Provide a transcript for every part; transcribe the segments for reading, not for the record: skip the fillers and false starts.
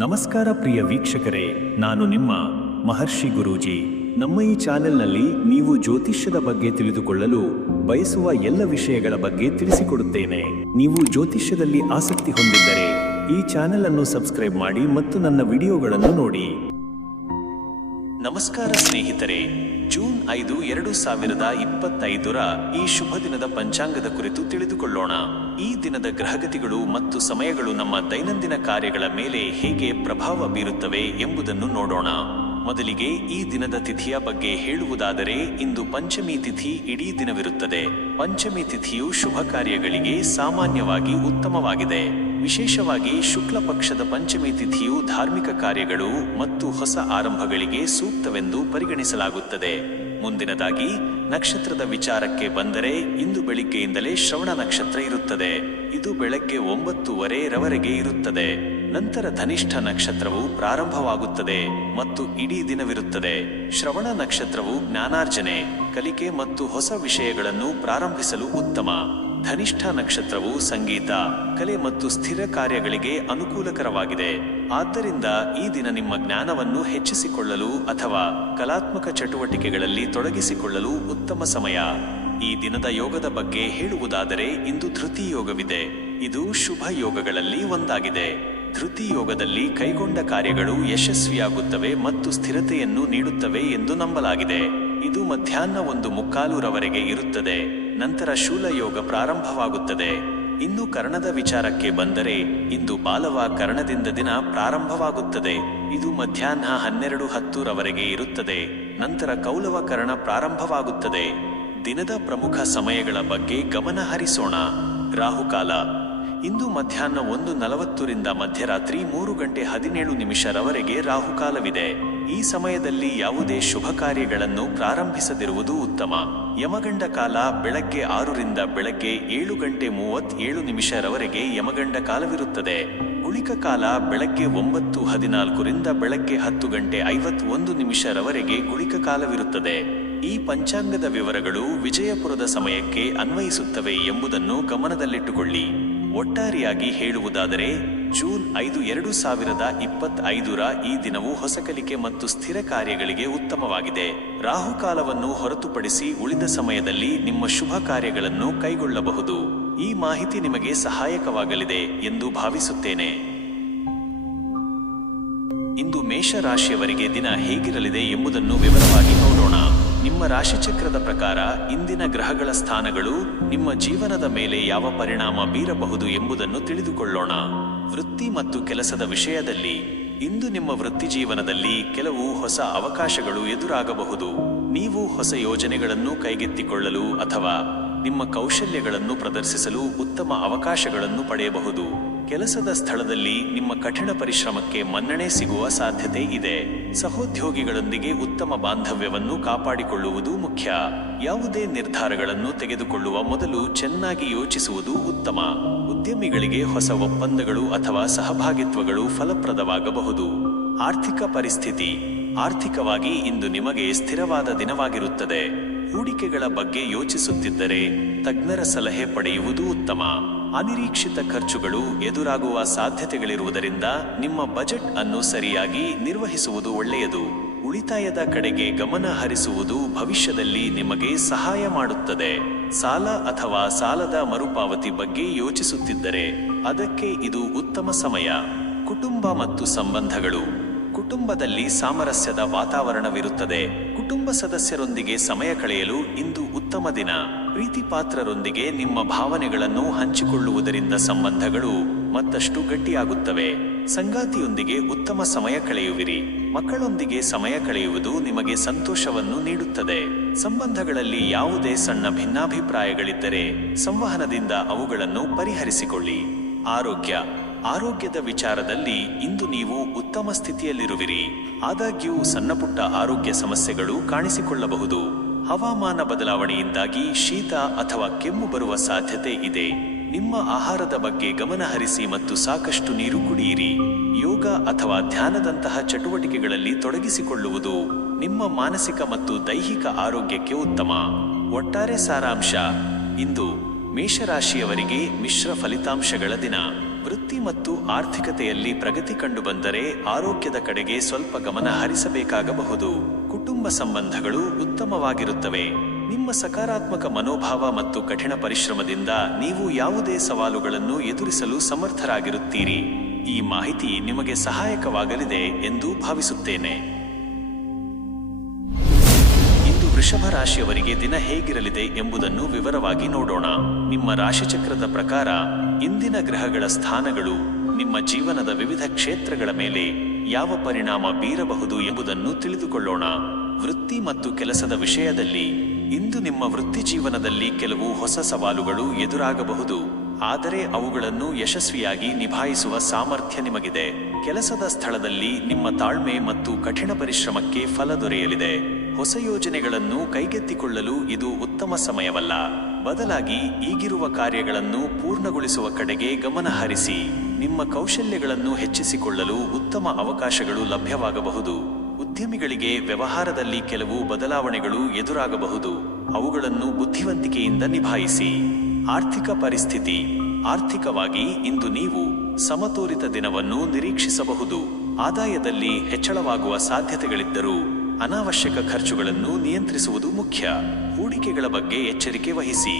ನಮಸ್ಕಾರ ಪ್ರಿಯ ವೀಕ್ಷಕರೇ, ನಾನು ನಿಮ್ಮ ಮಹರ್ಷಿ ಗುರೂಜಿ. ನಮ್ಮ ಈ ಚಾನೆಲ್ನಲ್ಲಿ ನೀವು ಜ್ಯೋತಿಷ್ಯದ ಬಗ್ಗೆ ತಿಳಿದುಕೊಳ್ಳಲು ಬಯಸುವ ಎಲ್ಲ ವಿಷಯಗಳ ಬಗ್ಗೆ ತಿಳಿಸಿಕೊಡುತ್ತೇನೆ. ನೀವು ಜ್ಯೋತಿಷ್ಯದಲ್ಲಿ ಆಸಕ್ತಿ ಹೊಂದಿದ್ದರೆ ಈ ಚಾನೆಲ್ ಅನ್ನು ಸಬ್ಸ್ಕ್ರೈಬ್ ಮಾಡಿ ಮತ್ತು ನನ್ನ ವಿಡಿಯೋಗಳನ್ನು ನೋಡಿ. ನಮಸ್ಕಾರ ಸ್ನೇಹಿತರೆ, ಜೂನ್ 5, 2025ರ ಈ ಶುಭ ದಿನದ ಪಂಚಾಂಗದ ಕುರಿತು ತಿಳಿದುಕೊಳ್ಳೋಣ. ಈ ದಿನದ ಗ್ರಹಗತಿಗಳು ಮತ್ತು ಸಮಯಗಳು ನಮ್ಮ ದೈನಂದಿನ ಕಾರ್ಯಗಳ ಮೇಲೆ ಹೇಗೆ ಪ್ರಭಾವ ಬೀರುತ್ತವೆ ಎಂಬುದನ್ನು ನೋಡೋಣ. ಮೊದಲಿಗೆ ಈ ದಿನದ ತಿಥಿಯ ಬಗ್ಗೆ ಹೇಳುವುದಾದರೆ, ಇಂದು ಪಂಚಮಿ ತಿಥಿ ಇಡೀ ದಿನವಿರುತ್ತದೆ. ಪಂಚಮಿ ತಿಥಿಯು ಶುಭ ಕಾರ್ಯಗಳಿಗೆ ಸಾಮಾನ್ಯವಾಗಿ ಉತ್ತಮವಾಗಿದೆ. ವಿಶೇಷವಾಗಿ ಶುಕ್ಲ ಪಕ್ಷದ ಪಂಚಮಿ ತಿಥಿಯು ಧಾರ್ಮಿಕ ಕಾರ್ಯಗಳು ಮತ್ತು ಹೊಸ ಆರಂಭಗಳಿಗೆ ಸೂಕ್ತವೆಂದು ಪರಿಗಣಿಸಲಾಗುತ್ತದೆ. ಮುಂದಿನದಾಗಿ ನಕ್ಷತ್ರದ ವಿಚಾರಕ್ಕೆ ಬಂದರೆ, ಇಂದು ಬೆಳಿಗ್ಗೆಯಿಂದಲೇ ಶ್ರವಣ ನಕ್ಷತ್ರ ಇರುತ್ತದೆ. ಇದು ಬೆಳಗ್ಗೆ 9:30 ಇರುತ್ತದೆ. ನಂತರ ಧನಿಷ್ಠ ನಕ್ಷತ್ರವು ಪ್ರಾರಂಭವಾಗುತ್ತದೆ ಮತ್ತು ಇಡೀ ದಿನವಿರುತ್ತದೆ. ಶ್ರವಣ ನಕ್ಷತ್ರವು ಜ್ಞಾನಾರ್ಜನೆ, ಕಲಿಕೆ ಮತ್ತು ಹೊಸ ವಿಷಯಗಳನ್ನು ಪ್ರಾರಂಭಿಸಲು ಉತ್ತಮ. ಧನಿಷ್ಠ ನಕ್ಷತ್ರವು ಸಂಗೀತ, ಕಲೆ ಮತ್ತು ಸ್ಥಿರ ಕಾರ್ಯಗಳಿಗೆ ಅನುಕೂಲಕರವಾಗಿದೆ. ಆದ್ದರಿಂದ ಈ ದಿನ ನಿಮ್ಮ ಜ್ಞಾನವನ್ನು ಹೆಚ್ಚಿಸಿಕೊಳ್ಳಲು ಅಥವಾ ಕಲಾತ್ಮಕ ಚಟುವಟಿಕೆಗಳಲ್ಲಿ ತೊಡಗಿಸಿಕೊಳ್ಳಲು ಉತ್ತಮ ಸಮಯ. ಈ ದಿನದ ಯೋಗದ ಬಗ್ಗೆ ಹೇಳುವುದಾದರೆ, ಇಂದು ಧೃತಿ ಯೋಗವಿದೆ. ಇದು ಶುಭ ಯೋಗಗಳಲ್ಲಿ ಒಂದಾಗಿದೆ. ಧೃತಿ ಯೋಗದಲ್ಲಿ ಕೈಗೊಂಡ ಕಾರ್ಯಗಳು ಯಶಸ್ವಿಯಾಗುತ್ತವೆ ಮತ್ತು ಸ್ಥಿರತೆಯನ್ನು ನೀಡುತ್ತವೆ ಎಂದು ನಂಬಲಾಗಿದೆ. ಇದು ಮಧ್ಯಾಹ್ನ 1:45 ಇರುತ್ತದೆ. ನಂತರ ಶೂಲ ಯೋಗ ಪ್ರಾರಂಭವಾಗುತ್ತದೆ. ಇನ್ನು ಕರ್ಣದ ವಿಚಾರಕ್ಕೆ ಬಂದರೆ, ಇಂದು ಬಾಲವ ಕರ್ಣದಿಂದ ದಿನ ಪ್ರಾರಂಭವಾಗುತ್ತದೆ. ಇದು ಮಧ್ಯಾಹ್ನ 12:10 ಇರುತ್ತದೆ. ನಂತರ ಕೌಲವ ಕರ್ಣ ಪ್ರಾರಂಭವಾಗುತ್ತದೆ. ದಿನದ ಪ್ರಮುಖ ಸಮಯಗಳ ಬಗ್ಗೆ ಗಮನ ಹರಿಸೋಣ. ರಾಹುಕಾಲ ಇಂದು ಮಧ್ಯಾಹ್ನ 1:40 ಮಧ್ಯರಾತ್ರಿ 3:17 ರಾಹುಕಾಲವಿದೆ. ಈ ಸಮಯದಲ್ಲಿ ಯಾವುದೇ ಶುಭ ಕಾರ್ಯಗಳನ್ನು ಪ್ರಾರಂಭಿಸದಿರುವುದು ಉತ್ತಮ. ಯಮಗಂಡ ಕಾಲ ಬೆಳಗ್ಗೆ 6 ಬೆಳಗ್ಗೆ 7:37 ಯಮಗಂಡ ಕಾಲವಿರುತ್ತದೆ. ಗುಳಿಕ ಕಾಲ ಬೆಳಗ್ಗೆ 9:14 ಬೆಳಗ್ಗೆ 10:51 ಗುಳಿಕ ಕಾಲವಿರುತ್ತದೆ. ಈ ಪಂಚಾಂಗದ ವಿವರಗಳು ವಿಜಯಪುರದ ಸಮಯಕ್ಕೆ ಅನ್ವಯಿಸುತ್ತವೆ ಎಂಬುದನ್ನು ಗಮನದಲ್ಲಿಟ್ಟುಕೊಳ್ಳಿ. ಒಟ್ಟಾರೆಯಾಗಿ ಹೇಳುವುದಾದರೆ, ಜೂನ್ 5, 2025ರ ಈ ದಿನವು ಹೊಸ ಕಲಿಕೆ ಮತ್ತು ಸ್ಥಿರ ಕಾರ್ಯಗಳಿಗೆ ಉತ್ತಮವಾಗಿದೆ. ರಾಹುಕಾಲವನ್ನು ಹೊರತುಪಡಿಸಿ ಉಳಿದ ಸಮಯದಲ್ಲಿ ನಿಮ್ಮ ಶುಭ ಕಾರ್ಯಗಳನ್ನು ಕೈಗೊಳ್ಳಬಹುದು. ಈ ಮಾಹಿತಿ ನಿಮಗೆ ಸಹಾಯಕವಾಗಲಿದೆ ಎಂದು ಭಾವಿಸುತ್ತೇನೆ. ಇಂದು ಮೇಷ ರಾಶಿಯವರಿಗೆ ದಿನ ಹೇಗಿರಲಿದೆ ಎಂಬುದನ್ನು ವಿವರವಾಗಿ ನೋಡೋಣ. ನಿಮ್ಮ ರಾಶಿಚಕ್ರದ ಪ್ರಕಾರ ಇಂದಿನ ಗ್ರಹಗಳ ಸ್ಥಾನಗಳು ನಿಮ್ಮ ಜೀವನದ ಮೇಲೆ ಯಾವ ಪರಿಣಾಮ ಬೀರಬಹುದು ಎಂಬುದನ್ನು ತಿಳಿದುಕೊಳ್ಳೋಣ. ವೃತ್ತಿ ಮತ್ತು ಕೆಲಸದ ವಿಷಯದಲ್ಲಿ, ಇಂದು ನಿಮ್ಮ ವೃತ್ತಿ ಜೀವನದಲ್ಲಿ ಕೆಲವು ಹೊಸ ಅವಕಾಶಗಳು ಎದುರಾಗಬಹುದು. ನೀವು ಹೊಸ ಯೋಜನೆಗಳನ್ನು ಕೈಗೆತ್ತಿಕೊಳ್ಳಲು ಅಥವಾ ನಿಮ್ಮ ಕೌಶಲ್ಯಗಳನ್ನು ಪ್ರದರ್ಶಿಸಲು ಉತ್ತಮ ಅವಕಾಶಗಳನ್ನು ಪಡೆಯಬಹುದು. ಕೆಲಸದ ಸ್ಥಳದಲ್ಲಿ ನಿಮ್ಮ ಕಠಿಣ ಪರಿಶ್ರಮಕ್ಕೆ ಮನ್ನಣೆ ಸಿಗುವ ಸಾಧ್ಯತೆ ಇದೆ. ಸಹೋದ್ಯೋಗಿಗಳೊಂದಿಗೆ ಉತ್ತಮ ಬಾಂಧವ್ಯವನ್ನು ಕಾಪಾಡಿಕೊಳ್ಳುವುದು ಮುಖ್ಯ. ಯಾವುದೇ ನಿರ್ಧಾರಗಳನ್ನು ತೆಗೆದುಕೊಳ್ಳುವ ಮೊದಲು ಚೆನ್ನಾಗಿ ಯೋಚಿಸುವುದು ಉತ್ತಮ. ಉದ್ಯಮಿಗಳಿಗೆ ಹೊಸ ಒಪ್ಪಂದಗಳು ಅಥವಾ ಸಹಭಾಗಿತ್ವಗಳು ಫಲಪ್ರದವಾಗಬಹುದು. ಆರ್ಥಿಕ ಪರಿಸ್ಥಿತಿ, ಆರ್ಥಿಕವಾಗಿ ಇಂದು ನಿಮಗೆ ಸ್ಥಿರವಾದ ದಿನವಾಗಿರುತ್ತದೆ. ಹೂಡಿಕೆಗಳ ಬಗ್ಗೆ ಯೋಚಿಸುತ್ತಿದ್ದರೆ ತಜ್ಞರ ಸಲಹೆ ಪಡೆಯುವುದು ಉತ್ತಮ. ಅನಿರೀಕ್ಷಿತ ಖರ್ಚುಗಳು ಎದುರಾಗುವ ಸಾಧ್ಯತೆಗಳಿರುವುದರಿಂದ ನಿಮ್ಮ ಬಜೆಟ್ ಅನ್ನು ಸರಿಯಾಗಿ ನಿರ್ವಹಿಸುವುದು ಒಳ್ಳೆಯದು. ಉಳಿತಾಯದ ಕಡೆಗೆ ಗಮನ ಹರಿಸುವುದು ಭವಿಷ್ಯದಲ್ಲಿ ನಿಮಗೆ ಸಹಾಯ ಮಾಡುತ್ತದೆ. ಸಾಲ ಅಥವಾ ಸಾಲದ ಮರುಪಾವತಿ ಬಗ್ಗೆ ಯೋಚಿಸುತ್ತಿದ್ದರೆ ಅದಕ್ಕೆ ಇದು ಉತ್ತಮ ಸಮಯ. ಕುಟುಂಬ ಮತ್ತು ಸಂಬಂಧಗಳು, ಕುಟುಂಬದಲ್ಲಿ ಸಾಮರಸ್ಯದ ವಾತಾವರಣವಿರುತ್ತದೆ. ಕುಟುಂಬ ಸದಸ್ಯರೊಂದಿಗೆ ಸಮಯ ಕಳೆಯಲು ಇಂದು ಉತ್ತಮ ದಿನ. ಪ್ರೀತಿಪಾತ್ರರೊಂದಿಗೆ ನಿಮ್ಮ ಭಾವನೆಗಳನ್ನು ಹಂಚಿಕೊಳ್ಳುವುದರಿಂದ ಸಂಬಂಧಗಳು ಮತ್ತಷ್ಟು ಗಟ್ಟಿಯಾಗುತ್ತವೆ. ಸಂಗಾತಿಯೊಂದಿಗೆ ಉತ್ತಮ ಸಮಯ ಕಳೆಯುವಿರಿ. ಮಕ್ಕಳೊಂದಿಗೆ ಸಮಯ ಕಳೆಯುವುದು ನಿಮಗೆ ಸಂತೋಷವನ್ನು ನೀಡುತ್ತದೆ. ಸಂಬಂಧಗಳಲ್ಲಿ ಯಾವುದೇ ಸಣ್ಣ ಭಿನ್ನಾಭಿಪ್ರಾಯಗಳಿದ್ದರೆ ಸಂವಹನದಿಂದ ಅವುಗಳನ್ನು ಪರಿಹರಿಸಿಕೊಳ್ಳಿ. ಆರೋಗ್ಯದ ವಿಚಾರದಲ್ಲಿ ಇಂದು ನೀವು ಉತ್ತಮ ಸ್ಥಿತಿಯಲ್ಲಿರುವಿರಿ. ಆದಾಗ್ಯೂ ಸಣ್ಣಪುಟ್ಟ ಆರೋಗ್ಯ ಸಮಸ್ಯೆಗಳು ಕಾಣಿಸಿಕೊಳ್ಳಬಹುದು. ಹವಾಮಾನ ಬದಲಾವಣೆಯಿಂದಾಗಿ ಶೀತ ಅಥವಾ ಕೆಮ್ಮು ಬರುವ ಸಾಧ್ಯತೆ ಇದೆ. ನಿಮ್ಮ ಆಹಾರದ ಬಗ್ಗೆ ಗಮನ ಹರಿಸಿ ಮತ್ತು ಸಾಕಷ್ಟು ನೀರು ಕುಡಿಯಿರಿ. ಯೋಗ ಅಥವಾ ಧ್ಯಾನದಂತಹ ಚಟುವಟಿಕೆಗಳಲ್ಲಿ ತೊಡಗಿಸಿಕೊಳ್ಳುವುದು ನಿಮ್ಮ ಮಾನಸಿಕ ಮತ್ತು ದೈಹಿಕ ಆರೋಗ್ಯಕ್ಕೆ ಉತ್ತಮ. ಒಟ್ಟಾರೆ ಸಾರಾಂಶ, ಇಂದು ಮೇಷರಾಶಿಯವರಿಗೆ ಮಿಶ್ರ ಫಲಿತಾಂಶಗಳ ದಿನ. ವೃತ್ತಿ ಮತ್ತು ಆರ್ಥಿಕತೆಯಲ್ಲಿ ಪ್ರಗತಿ ಕಂಡುಬಂದರೆ ಆರೋಗ್ಯದ ಕಡೆಗೆ ಸ್ವಲ್ಪ ಗಮನ ಹರಿಸಬೇಕಾಗಬಹುದು. ಕುಟುಂಬ ಸಂಬಂಧಗಳು ಉತ್ತಮವಾಗಿರುತ್ತವೆ. ನಿಮ್ಮ ಸಕಾರಾತ್ಮಕ ಮನೋಭಾವ ಮತ್ತು ಕಠಿಣ ಪರಿಶ್ರಮದಿಂದ ನೀವು ಯಾವುದೇ ಸವಾಲುಗಳನ್ನು ಎದುರಿಸಲು ಸಮರ್ಥರಾಗಿರುತ್ತೀರಿ. ಈ ಮಾಹಿತಿ ನಿಮಗೆ ಸಹಾಯಕವಾಗಲಿದೆ ಎಂದು ಭಾವಿಸುತ್ತೇನೆ. ಇಂದು ವೃಷಭ ರಾಶಿಯವರಿಗೆ ದಿನ ಹೇಗಿರಲಿದೆ ಎಂಬುದನ್ನು ವಿವರವಾಗಿ ನೋಡೋಣ. ನಿಮ್ಮ ರಾಶಿಚಕ್ರದ ಪ್ರಕಾರ ಇಂದಿನ ಗ್ರಹಗಳ ಸ್ಥಾನಗಳು ನಿಮ್ಮ ಜೀವನದ ವಿವಿಧ ಕ್ಷೇತ್ರಗಳ ಮೇಲೆ ಯಾವ ಪರಿಣಾಮ ಬೀರಬಹುದು ಎಂಬುದನ್ನು ತಿಳಿದುಕೊಳ್ಳೋಣ. ವೃತ್ತಿ ಮತ್ತು ಕೆಲಸದ ವಿಷಯದಲ್ಲಿ ಇಂದು ನಿಮ್ಮ ವೃತ್ತಿ ಜೀವನದಲ್ಲಿ ಕೆಲವು ಹೊಸ ಸವಾಲುಗಳು ಎದುರಾಗಬಹುದು. ಆದರೆ ಅವುಗಳನ್ನು ಯಶಸ್ವಿಯಾಗಿ ನಿಭಾಯಿಸುವ ಸಾಮರ್ಥ್ಯ ನಿಮಗಿದೆ. ಕೆಲಸದ ಸ್ಥಳದಲ್ಲಿ ನಿಮ್ಮ ತಾಳ್ಮೆ ಮತ್ತು ಕಠಿಣ ಪರಿಶ್ರಮಕ್ಕೆ ಫಲ ದೊರೆಯಲಿದೆ. ಹೊಸ ಯೋಜನೆಗಳನ್ನು ಕೈಗೆತ್ತಿಕೊಳ್ಳಲು ಇದು ಉತ್ತಮ ಸಮಯವಲ್ಲ. ಬದಲಾಗಿ ಈಗಿರುವ ಕಾರ್ಯಗಳನ್ನು ಪೂರ್ಣಗೊಳಿಸುವ ಕಡೆಗೆ ಗಮನ ಹರಿಸಿ. ನಿಮ್ಮ ಕೌಶಲ್ಯಗಳನ್ನು ಹೆಚ್ಚಿಸಿಕೊಳ್ಳಲು ಉತ್ತಮ ಅವಕಾಶಗಳು ಲಭ್ಯವಾಗಬಹುದು. ಉದ್ಯಮಿಗಳಿಗೆ ವ್ಯವಹಾರದಲ್ಲಿ ಕೆಲವು ಬದಲಾವಣೆಗಳು ಎದುರಾಗಬಹುದು. ಅವುಗಳನ್ನು ಬುದ್ಧಿವಂತಿಕೆಯಿಂದ ನಿಭಾಯಿಸಿ. ಆರ್ಥಿಕ ಪರಿಸ್ಥಿತಿ. ಆರ್ಥಿಕವಾಗಿ ಇಂದು ನೀವು ಸಮತೋಲಿತ ದಿನವನ್ನು ನಿರೀಕ್ಷಿಸಬಹುದು. ಆದಾಯದಲ್ಲಿ ಹೆಚ್ಚಳವಾಗುವ ಸಾಧ್ಯತೆಗಳಿದ್ದರೂ ಅನಾವಶ್ಯಕ ಖರ್ಚುಗಳನ್ನು ನಿಯಂತ್ರಿಸುವುದು ಮುಖ್ಯ. ಹೂಡಿಕೆಗಳ ಬಗ್ಗೆ ಎಚ್ಚರಿಕೆ ವಹಿಸಿ.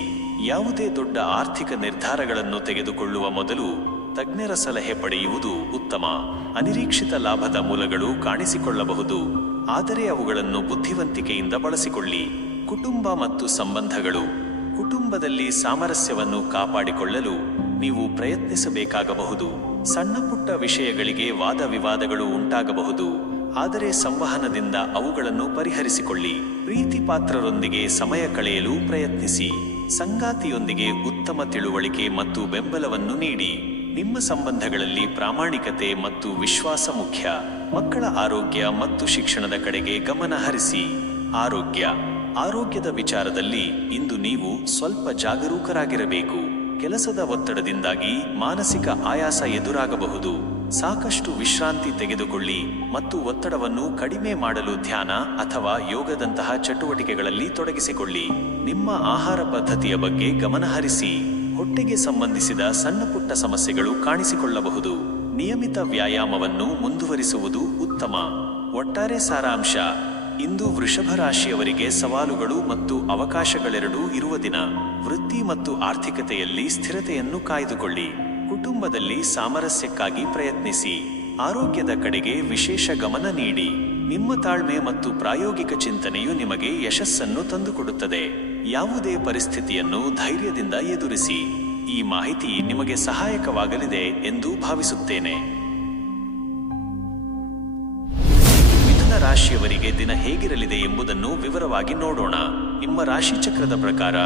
ಯಾವುದೇ ದೊಡ್ಡ ಆರ್ಥಿಕ ನಿರ್ಧಾರಗಳನ್ನು ತೆಗೆದುಕೊಳ್ಳುವ ಮೊದಲು ತಜ್ಞರ ಸಲಹೆ ಪಡೆಯುವುದು ಉತ್ತಮ. ಅನಿರೀಕ್ಷಿತ ಲಾಭದ ಮೂಲಗಳು ಕಾಣಿಸಿಕೊಳ್ಳಬಹುದು, ಆದರೆ ಅವುಗಳನ್ನು ಬುದ್ಧಿವಂತಿಕೆಯಿಂದ ಬಳಸಿಕೊಳ್ಳಿ. ಕುಟುಂಬ ಮತ್ತು ಸಂಬಂಧಗಳು. ಕುಟುಂಬದಲ್ಲಿ ಸಾಮರಸ್ಯವನ್ನು ಕಾಪಾಡಿಕೊಳ್ಳಲು ನೀವು ಪ್ರಯತ್ನಿಸಬೇಕಾಗಬಹುದು. ಸಣ್ಣ ಪುಟ್ಟ ವಿಷಯಗಳಿಗೆ ವಾದ ವಿವಾದಗಳು ಉಂಟಾಗಬಹುದು, ಆದರೆ ಸಂವಹನದಿಂದ ಅವುಗಳನ್ನು ಪರಿಹರಿಸಿಕೊಳ್ಳಿ. ಪ್ರೀತಿ ಪಾತ್ರರೊಂದಿಗೆ ಸಮಯ ಕಳೆಯಲು ಪ್ರಯತ್ನಿಸಿ. ಸಂಗಾತಿಯೊಂದಿಗೆ ಉತ್ತಮ ತಿಳುವಳಿಕೆ ಮತ್ತು ಬೆಂಬಲವನ್ನು ನೀಡಿ. ನಿಮ್ಮ ಸಂಬಂಧಗಳಲ್ಲಿ ಪ್ರಾಮಾಣಿಕತೆ ಮತ್ತು ವಿಶ್ವಾಸ ಮುಖ್ಯ. ಮಕ್ಕಳ ಆರೋಗ್ಯ ಮತ್ತು ಶಿಕ್ಷಣದ ಕಡೆಗೆ ಗಮನ ಹರಿಸಿ. ಆರೋಗ್ಯದ ವಿಚಾರದಲ್ಲಿ ಇಂದು ನೀವು ಸ್ವಲ್ಪ ಜಾಗರೂಕರಾಗಿರಬೇಕು. ಕೆಲಸದ ಒತ್ತಡದಿಂದಾಗಿ ಮಾನಸಿಕ ಆಯಾಸ ಎದುರಾಗಬಹುದು. ಸಾಕಷ್ಟು ವಿಶ್ರಾಂತಿ ತೆಗೆದುಕೊಳ್ಳಿ ಮತ್ತು ಒತ್ತಡವನ್ನು ಕಡಿಮೆ ಮಾಡಲು ಧ್ಯಾನ ಅಥವಾ ಯೋಗದಂತಹ ಚಟುವಟಿಕೆಗಳಲ್ಲಿ ತೊಡಗಿಸಿಕೊಳ್ಳಿ. ನಿಮ್ಮ ಆಹಾರ ಪದ್ಧತಿಯ ಬಗ್ಗೆ ಗಮನ ಹರಿಸಿ. ಹೊಟ್ಟೆಗೆ ಸಂಬಂಧಿಸಿದ ಸಣ್ಣ ಪುಟ್ಟ ಸಮಸ್ಯೆಗಳು ಕಾಣಿಸಿಕೊಳ್ಳಬಹುದು. ನಿಯಮಿತ ವ್ಯಾಯಾಮವನ್ನು ಮುಂದುವರಿಸುವುದು ಉತ್ತಮ. ಒಟ್ಟಾರೆ ಸಾರಾಂಶ: ಇಂದು ವೃಷಭ ರಾಶಿಯವರಿಗೆ ಸವಾಲುಗಳು ಮತ್ತು ಅವಕಾಶಗಳೆರಡೂ ಇರುವ ದಿನ. ವೃತ್ತಿ ಮತ್ತು ಆರ್ಥಿಕತೆಯಲ್ಲಿ ಸ್ಥಿರತೆಯನ್ನು ಕಾಯ್ದುಕೊಳ್ಳಿ. ಕುಟುಂಬದಲ್ಲಿ ಸಾಮರಸ್ಯಕ್ಕಾಗಿ ಪ್ರಯತ್ನಿಸಿ. ಆರೋಗ್ಯದ ಕಡೆಗೆ ವಿಶೇಷ ಗಮನ ನೀಡಿ. ನಿಮ್ಮ ತಾಳ್ಮೆ ಮತ್ತು ಪ್ರಾಯೋಗಿಕ ಚಿಂತನೆಯು ನಿಮಗೆ ಯಶಸ್ಸನ್ನು ತಂದುಕೊಡುತ್ತದೆ. ಯಾವುದೇ ಪರಿಸ್ಥಿತಿಯನ್ನು ಧೈರ್ಯದಿಂದ ಎದುರಿಸಿ. ಈ ಮಾಹಿತಿ ನಿಮಗೆ ಸಹಾಯಕವಾಗಲಿದೆ ಎಂದು ಭಾವಿಸುತ್ತೇನೆ. ಮಿಥುನ ರಾಶಿಯವರಿಗೆ ದಿನ ಹೇಗಿರಲಿದೆ ಎಂಬುದನ್ನು ವಿವರವಾಗಿ ನೋಡೋಣ. ನಿಮ್ಮ ರಾಶಿ ಚಕ್ರದ ಪ್ರಕಾರ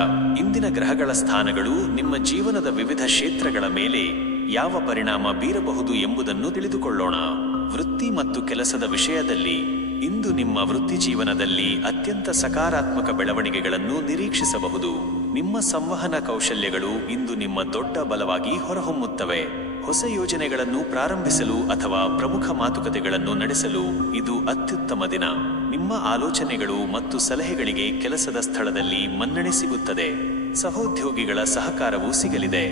ಇಂದಿನ ಗ್ರಹಗಳ ಸ್ಥಾನಗಳು ನಿಮ್ಮ ಜೀವನದ ವಿವಿಧ ಕ್ಷೇತ್ರಗಳ ಮೇಲೆ ಯಾವ ಪರಿಣಾಮ ಬೀರಬಹುದು ಎಂಬುದನ್ನು ತಿಳಿದುಕೊಳ್ಳೋಣ. ವೃತ್ತಿ ಮತ್ತು ಕೆಲಸದ ವಿಷಯದಲ್ಲಿ ಇಂದು ನಿಮ್ಮ ವೃತ್ತಿ ಜೀವನದಲ್ಲಿ ಅತ್ಯಂತ ಸಕಾರಾತ್ಮಕ ಬೆಳವಣಿಗೆಗಳನ್ನು ನಿರೀಕ್ಷಿಸಬಹುದು. ನಿಮ್ಮ ಸಂವಹನ ಕೌಶಲ್ಯಗಳು ಇಂದು ನಿಮ್ಮ ದೊಡ್ಡ ಬಲವಾಗಿ ಹೊರಹೊಮ್ಮುತ್ತವೆ. ಹೊಸ ಯೋಜನೆಗಳನ್ನು ಪ್ರಾರಂಭಿಸಲು ಅಥವಾ ಪ್ರಮುಖ ಮಾತುಕತೆಗಳನ್ನು ನಡೆಸಲು ಇದು ಅತ್ಯುತ್ತಮ ದಿನ. ನಿಮ್ಮ ಆಲೋಚನೆಗಳು ಮತ್ತು ಸಲಹೆಗಳಿಗೆ ಕೆಲಸದ ಸ್ಥಳದಲ್ಲಿ ಮನ್ನಣೆ ಸಿಗುತ್ತದೆ. ಸಹೋದ್ಯೋಗಿಗಳ ಸಹಕಾರವೂ ಸಿಗಲಿದೆ.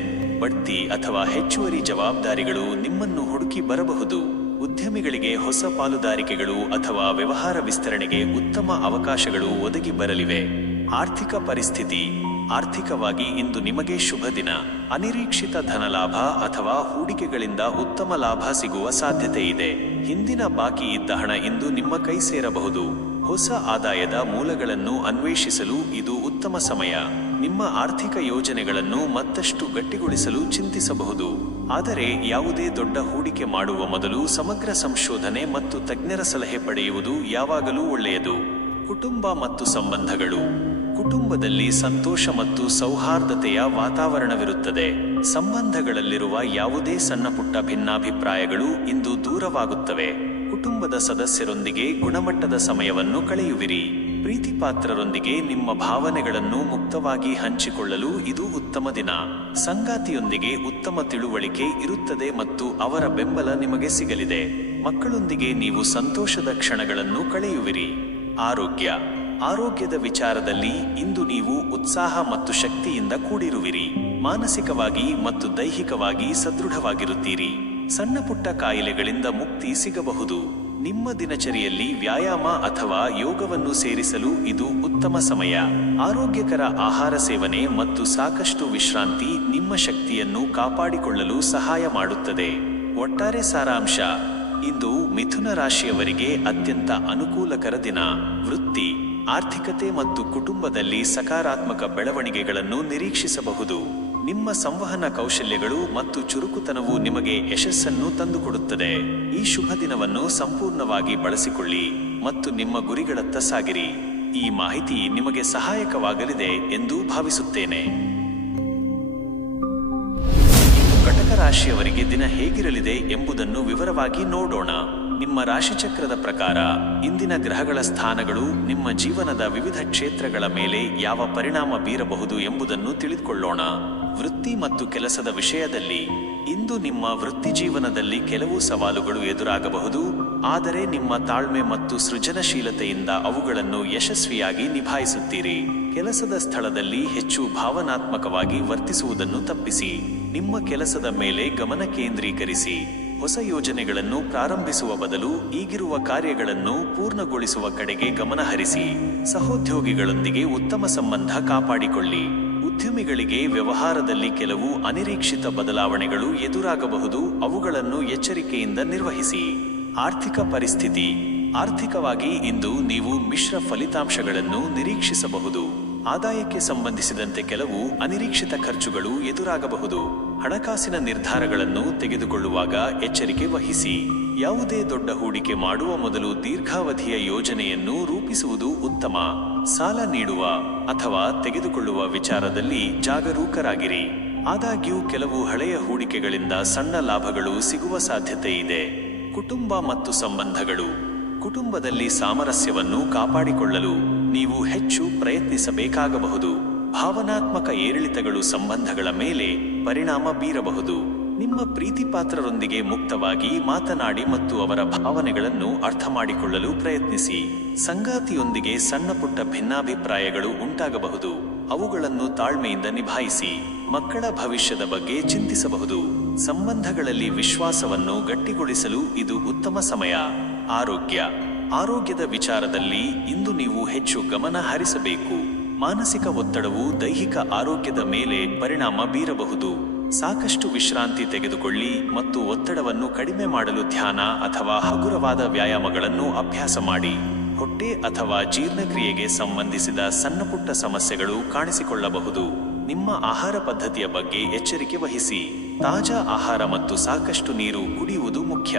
ಬಡ್ತಿ ಅಥವಾ ಹೆಚ್ಚುವರಿ ಜವಾಬ್ದಾರಿಗಳು ನಿಮ್ಮನ್ನು ಹುಡುಕಿ ಬರಬಹುದು. ಉದ್ಯಮಿಗಳಿಗೆ ಹೊಸ ಪಾಲುದಾರಿಕೆಗಳು ಅಥವಾ ವ್ಯವಹಾರ ವಿಸ್ತರಣೆಗೆ ಉತ್ತಮ ಅವಕಾಶಗಳು ಒದಗಿ ಬರಲಿವೆ. ಆರ್ಥಿಕ ಪರಿಸ್ಥಿತಿ. ಆರ್ಥಿಕವಾಗಿ ಇಂದು ನಿಮಗೆ ಶುಭ ದಿನ. ಅನಿರೀಕ್ಷಿತ ಧನಲಾಭ ಅಥವಾ ಹೂಡಿಕೆಗಳಿಂದ ಉತ್ತಮ ಲಾಭ ಸಿಗುವ ಸಾಧ್ಯತೆ ಇದೆ. ಹಿಂದಿನ ಬಾಕಿ ಇದ್ದ ಹಣ ಇಂದು ನಿಮ್ಮ ಕೈ ಸೇರಬಹುದು. ಹೊಸ ಆದಾಯದ ಮೂಲಗಳನ್ನು ಅನ್ವೇಷಿಸಲು ಇದು ಉತ್ತಮ ಸಮಯ. ನಿಮ್ಮ ಆರ್ಥಿಕ ಯೋಜನೆಗಳನ್ನು ಮತ್ತಷ್ಟು ಗಟ್ಟಿಗೊಳಿಸಲು ಚಿಂತಿಸಬಹುದು. ಆದರೆ ಯಾವುದೇ ದೊಡ್ಡ ಹೂಡಿಕೆ ಮಾಡುವ ಮೊದಲು ಸಮಗ್ರ ಸಂಶೋಧನೆ ಮತ್ತು ತಜ್ಞರ ಸಲಹೆ ಪಡೆಯುವುದು ಯಾವಾಗಲೂ ಒಳ್ಳೆಯದು. ಕುಟುಂಬ ಮತ್ತು ಸಂಬಂಧಗಳು. ಕುಟುಂಬದಲ್ಲಿ ಸಂತೋಷ ಮತ್ತು ಸೌಹಾರ್ದತೆಯ ವಾತಾವರಣವಿರುತ್ತದೆ. ಸಂಬಂಧಗಳಲ್ಲಿರುವ ಯಾವುದೇ ಸಣ್ಣಪುಟ್ಟ ಭಿನ್ನಾಭಿಪ್ರಾಯಗಳು ಇಂದು ದೂರವಾಗುತ್ತವೆ. ಕುಟುಂಬದ ಸದಸ್ಯರೊಂದಿಗೆ ಗುಣಮಟ್ಟದ ಸಮಯವನ್ನು ಕಳೆಯುವಿರಿ. ಪ್ರೀತಿಪಾತ್ರರೊಂದಿಗೆ ನಿಮ್ಮ ಭಾವನೆಗಳನ್ನು ಮುಕ್ತವಾಗಿ ಹಂಚಿಕೊಳ್ಳಲು ಇದು ಉತ್ತಮ ದಿನ. ಸಂಗಾತಿಯೊಂದಿಗೆ ಉತ್ತಮ ತಿಳುವಳಿಕೆ ಇರುತ್ತದೆ ಮತ್ತು ಅವರ ಬೆಂಬಲ ನಿಮಗೆ ಸಿಗಲಿದೆ. ಮಕ್ಕಳೊಂದಿಗೆ ನೀವು ಸಂತೋಷದ ಕ್ಷಣಗಳನ್ನು ಕಳೆಯುವಿರಿ. ಆರೋಗ್ಯದ ವಿಚಾರದಲ್ಲಿ ಇಂದು ನೀವು ಉತ್ಸಾಹ ಮತ್ತು ಶಕ್ತಿಯಿಂದ ಕೂಡಿರುವಿರಿ. ಮಾನಸಿಕವಾಗಿ ಮತ್ತು ದೈಹಿಕವಾಗಿ ಸದೃಢವಾಗಿರುತ್ತೀರಿ. ಸಣ್ಣ ಪುಟ್ಟ ಕಾಯಿಲೆಗಳಿಂದ ಮುಕ್ತಿ ಸಿಗಬಹುದು. ನಿಮ್ಮ ದಿನಚರಿಯಲ್ಲಿ ವ್ಯಾಯಾಮ ಅಥವಾ ಯೋಗವನ್ನು ಸೇರಿಸಲು ಇದು ಉತ್ತಮ ಸಮಯ. ಆರೋಗ್ಯಕರ ಆಹಾರ ಸೇವನೆ ಮತ್ತು ಸಾಕಷ್ಟು ವಿಶ್ರಾಂತಿ ನಿಮ್ಮ ಶಕ್ತಿಯನ್ನು ಕಾಪಾಡಿಕೊಳ್ಳಲು ಸಹಾಯ ಮಾಡುತ್ತದೆ. ಒಟ್ಟಾರೆ ಸಾರಾಂಶ: ಇಂದು ಮಿಥುನ ರಾಶಿಯವರಿಗೆ ಅತ್ಯಂತ ಅನುಕೂಲಕರ ದಿನ. ವೃತ್ತಿ, ಆರ್ಥಿಕತೆ ಮತ್ತು ಕುಟುಂಬದಲ್ಲಿ ಸಕಾರಾತ್ಮಕ ಬೆಳವಣಿಗೆಗಳನ್ನು ನಿರೀಕ್ಷಿಸಬಹುದು. ನಿಮ್ಮ ಸಂವಹನ ಕೌಶಲ್ಯಗಳು ಮತ್ತು ಚುರುಕುತನವು ನಿಮಗೆ ಯಶಸ್ಸನ್ನು ತಂದುಕೊಡುತ್ತದೆ. ಈ ಶುಭ ದಿನವನ್ನು ಸಂಪೂರ್ಣವಾಗಿ ಬಳಸಿಕೊಳ್ಳಿ ಮತ್ತು ನಿಮ್ಮ ಗುರಿಗಳತ್ತ ಸಾಗಿರಿ. ಈ ಮಾಹಿತಿ ನಿಮಗೆ ಸಹಾಯಕವಾಗಲಿದೆ ಎಂದು ಭಾವಿಸುತ್ತೇನೆ. ಕಟಕ ರಾಶಿಯವರಿಗೆ ದಿನ ಹೇಗಿರಲಿದೆ ಎಂಬುದನ್ನು ವಿವರವಾಗಿ ನೋಡೋಣ. ನಿಮ್ಮ ರಾಶಿಚಕ್ರದ ಪ್ರಕಾರ ಇಂದಿನ ಗ್ರಹಗಳ ಸ್ಥಾನಗಳು ನಿಮ್ಮ ಜೀವನದ ವಿವಿಧ ಕ್ಷೇತ್ರಗಳ ಮೇಲೆ ಯಾವ ಪರಿಣಾಮ ಬೀರಬಹುದು ಎಂಬುದನ್ನು ತಿಳಿದುಕೊಳ್ಳೋಣ. ವೃತ್ತಿ ಮತ್ತು ಕೆಲಸದ ವಿಷಯದಲ್ಲಿ ಇಂದು ನಿಮ್ಮ ವೃತ್ತಿ ಜೀವನದಲ್ಲಿ ಕೆಲವು ಸವಾಲುಗಳು ಎದುರಾಗಬಹುದು, ಆದರೆ ನಿಮ್ಮ ತಾಳ್ಮೆ ಮತ್ತು ಸೃಜನಶೀಲತೆಯಿಂದ ಅವುಗಳನ್ನು ಯಶಸ್ವಿಯಾಗಿ ನಿಭಾಯಿಸುತ್ತೀರಿ. ಕೆಲಸದ ಸ್ಥಳದಲ್ಲಿ ಹೆಚ್ಚು ಭಾವನಾತ್ಮಕವಾಗಿ ವರ್ತಿಸುವುದನ್ನು ತಪ್ಪಿಸಿ ನಿಮ್ಮ ಕೆಲಸದ ಮೇಲೆ ಗಮನ ಕೇಂದ್ರೀಕರಿಸಿ. ಹೊಸ ಯೋಜನೆಗಳನ್ನು ಪ್ರಾರಂಭಿಸುವ ಬದಲು ಈಗಿರುವ ಕಾರ್ಯಗಳನ್ನು ಪೂರ್ಣಗೊಳಿಸುವ ಕಡೆಗೆ ಗಮನಹರಿಸಿ. ಸಹೋದ್ಯೋಗಿಗಳೊಂದಿಗೆ ಉತ್ತಮ ಸಂಬಂಧ ಕಾಪಾಡಿಕೊಳ್ಳಿ. ಉದ್ಯಮಿಗಳಿಗೆ ವ್ಯವಹಾರದಲ್ಲಿ ಕೆಲವು ಅನಿರೀಕ್ಷಿತ ಬದಲಾವಣೆಗಳು ಎದುರಾಗಬಹುದು, ಅವುಗಳನ್ನು ಎಚ್ಚರಿಕೆಯಿಂದ ನಿರ್ವಹಿಸಿ. ಆರ್ಥಿಕ ಪರಿಸ್ಥಿತಿ: ಆರ್ಥಿಕವಾಗಿ ಇಂದು ನೀವು ಮಿಶ್ರ ಫಲಿತಾಂಶಗಳನ್ನು ನಿರೀಕ್ಷಿಸಬಹುದು. ಆದಾಯಕ್ಕೆ ಸಂಬಂಧಿಸಿದಂತೆ ಕೆಲವು ಅನಿರೀಕ್ಷಿತ ಖರ್ಚುಗಳು ಎದುರಾಗಬಹುದು. ಹಣಕಾಸಿನ ನಿರ್ಧಾರಗಳನ್ನು ತೆಗೆದುಕೊಳ್ಳುವಾಗ ಎಚ್ಚರಿಕೆ ವಹಿಸಿ. ಯಾವುದೇ ದೊಡ್ಡ ಹೂಡಿಕೆ ಮಾಡುವ ಮೊದಲು ದೀರ್ಘಾವಧಿಯ ಯೋಜನೆಯನ್ನು ರೂಪಿಸುವುದು ಉತ್ತಮ. ಸಾಲ ನೀಡುವ ಅಥವಾ ತೆಗೆದುಕೊಳ್ಳುವ ವಿಚಾರದಲ್ಲಿ ಜಾಗರೂಕರಾಗಿರಿ. ಆದಾಗ್ಯೂ ಕೆಲವು ಹಳೆಯ ಹೂಡಿಕೆಗಳಿಂದ ಸಣ್ಣ ಲಾಭಗಳು ಸಿಗುವ ಸಾಧ್ಯತೆ ಇದೆ. ಕುಟುಂಬ ಮತ್ತು ಸಂಬಂಧಗಳು: ಕುಟುಂಬದಲ್ಲಿ ಸಾಮರಸ್ಯವನ್ನು ಕಾಪಾಡಿಕೊಳ್ಳಲು ನೀವು ಹೆಚ್ಚು ಪ್ರಯತ್ನಿಸಬೇಕಾಗಬಹುದು. ಭಾವನಾತ್ಮಕ ಏರಿಳಿತಗಳು ಸಂಬಂಧಗಳ ಮೇಲೆ ಪರಿಣಾಮ ಬೀರಬಹುದು. ನಿಮ್ಮ ಪ್ರೀತಿಪಾತ್ರರೊಂದಿಗೆ ಮುಕ್ತವಾಗಿ ಮಾತನಾಡಿ ಮತ್ತು ಅವರ ಭಾವನೆಗಳನ್ನು ಅರ್ಥ ಮಾಡಿಕೊಳ್ಳಲು ಪ್ರಯತ್ನಿಸಿ. ಸಂಗಾತಿಯೊಂದಿಗೆ ಸಣ್ಣ ಪುಟ್ಟ ಭಿನ್ನಾಭಿಪ್ರಾಯಗಳು ಉಂಟಾಗಬಹುದು, ಅವುಗಳನ್ನು ತಾಳ್ಮೆಯಿಂದ ನಿಭಾಯಿಸಿ. ಮಕ್ಕಳ ಭವಿಷ್ಯದ ಬಗ್ಗೆ ಚಿಂತಿಸಬಹುದು. ಸಂಬಂಧಗಳಲ್ಲಿ ವಿಶ್ವಾಸವನ್ನು ಗಟ್ಟಿಗೊಳಿಸಲು ಇದು ಉತ್ತಮ ಸಮಯ. ಆರೋಗ್ಯದ ವಿಚಾರದಲ್ಲಿ ಇಂದು ನೀವು ಹೆಚ್ಚು ಗಮನ ಹರಿಸಬೇಕು. ಮಾನಸಿಕ ಒತ್ತಡವು ದೈಹಿಕ ಆರೋಗ್ಯದ ಮೇಲೆ ಪರಿಣಾಮ ಬೀರಬಹುದು. ಸಾಕಷ್ಟು ವಿಶ್ರಾಂತಿ ತೆಗೆದುಕೊಳ್ಳಿ ಮತ್ತು ಒತ್ತಡವನ್ನು ಕಡಿಮೆ ಮಾಡಲು ಧ್ಯಾನ ಅಥವಾ ಹಗುರವಾದ ವ್ಯಾಯಾಮಗಳನ್ನು ಅಭ್ಯಾಸ ಮಾಡಿ. ಹೊಟ್ಟೆ ಅಥವಾ ಜೀರ್ಣಕ್ರಿಯೆಗೆ ಸಂಬಂಧಿಸಿದ ಸಣ್ಣಪುಟ್ಟ ಸಮಸ್ಯೆಗಳು ಕಾಣಿಸಿಕೊಳ್ಳಬಹುದು. ನಿಮ್ಮ ಆಹಾರ ಪದ್ಧತಿಯ ಬಗ್ಗೆ ಎಚ್ಚರಿಕೆ ವಹಿಸಿ. ತಾಜಾ ಆಹಾರ ಮತ್ತು ಸಾಕಷ್ಟು ನೀರು ಕುಡಿಯುವುದು ಮುಖ್ಯ.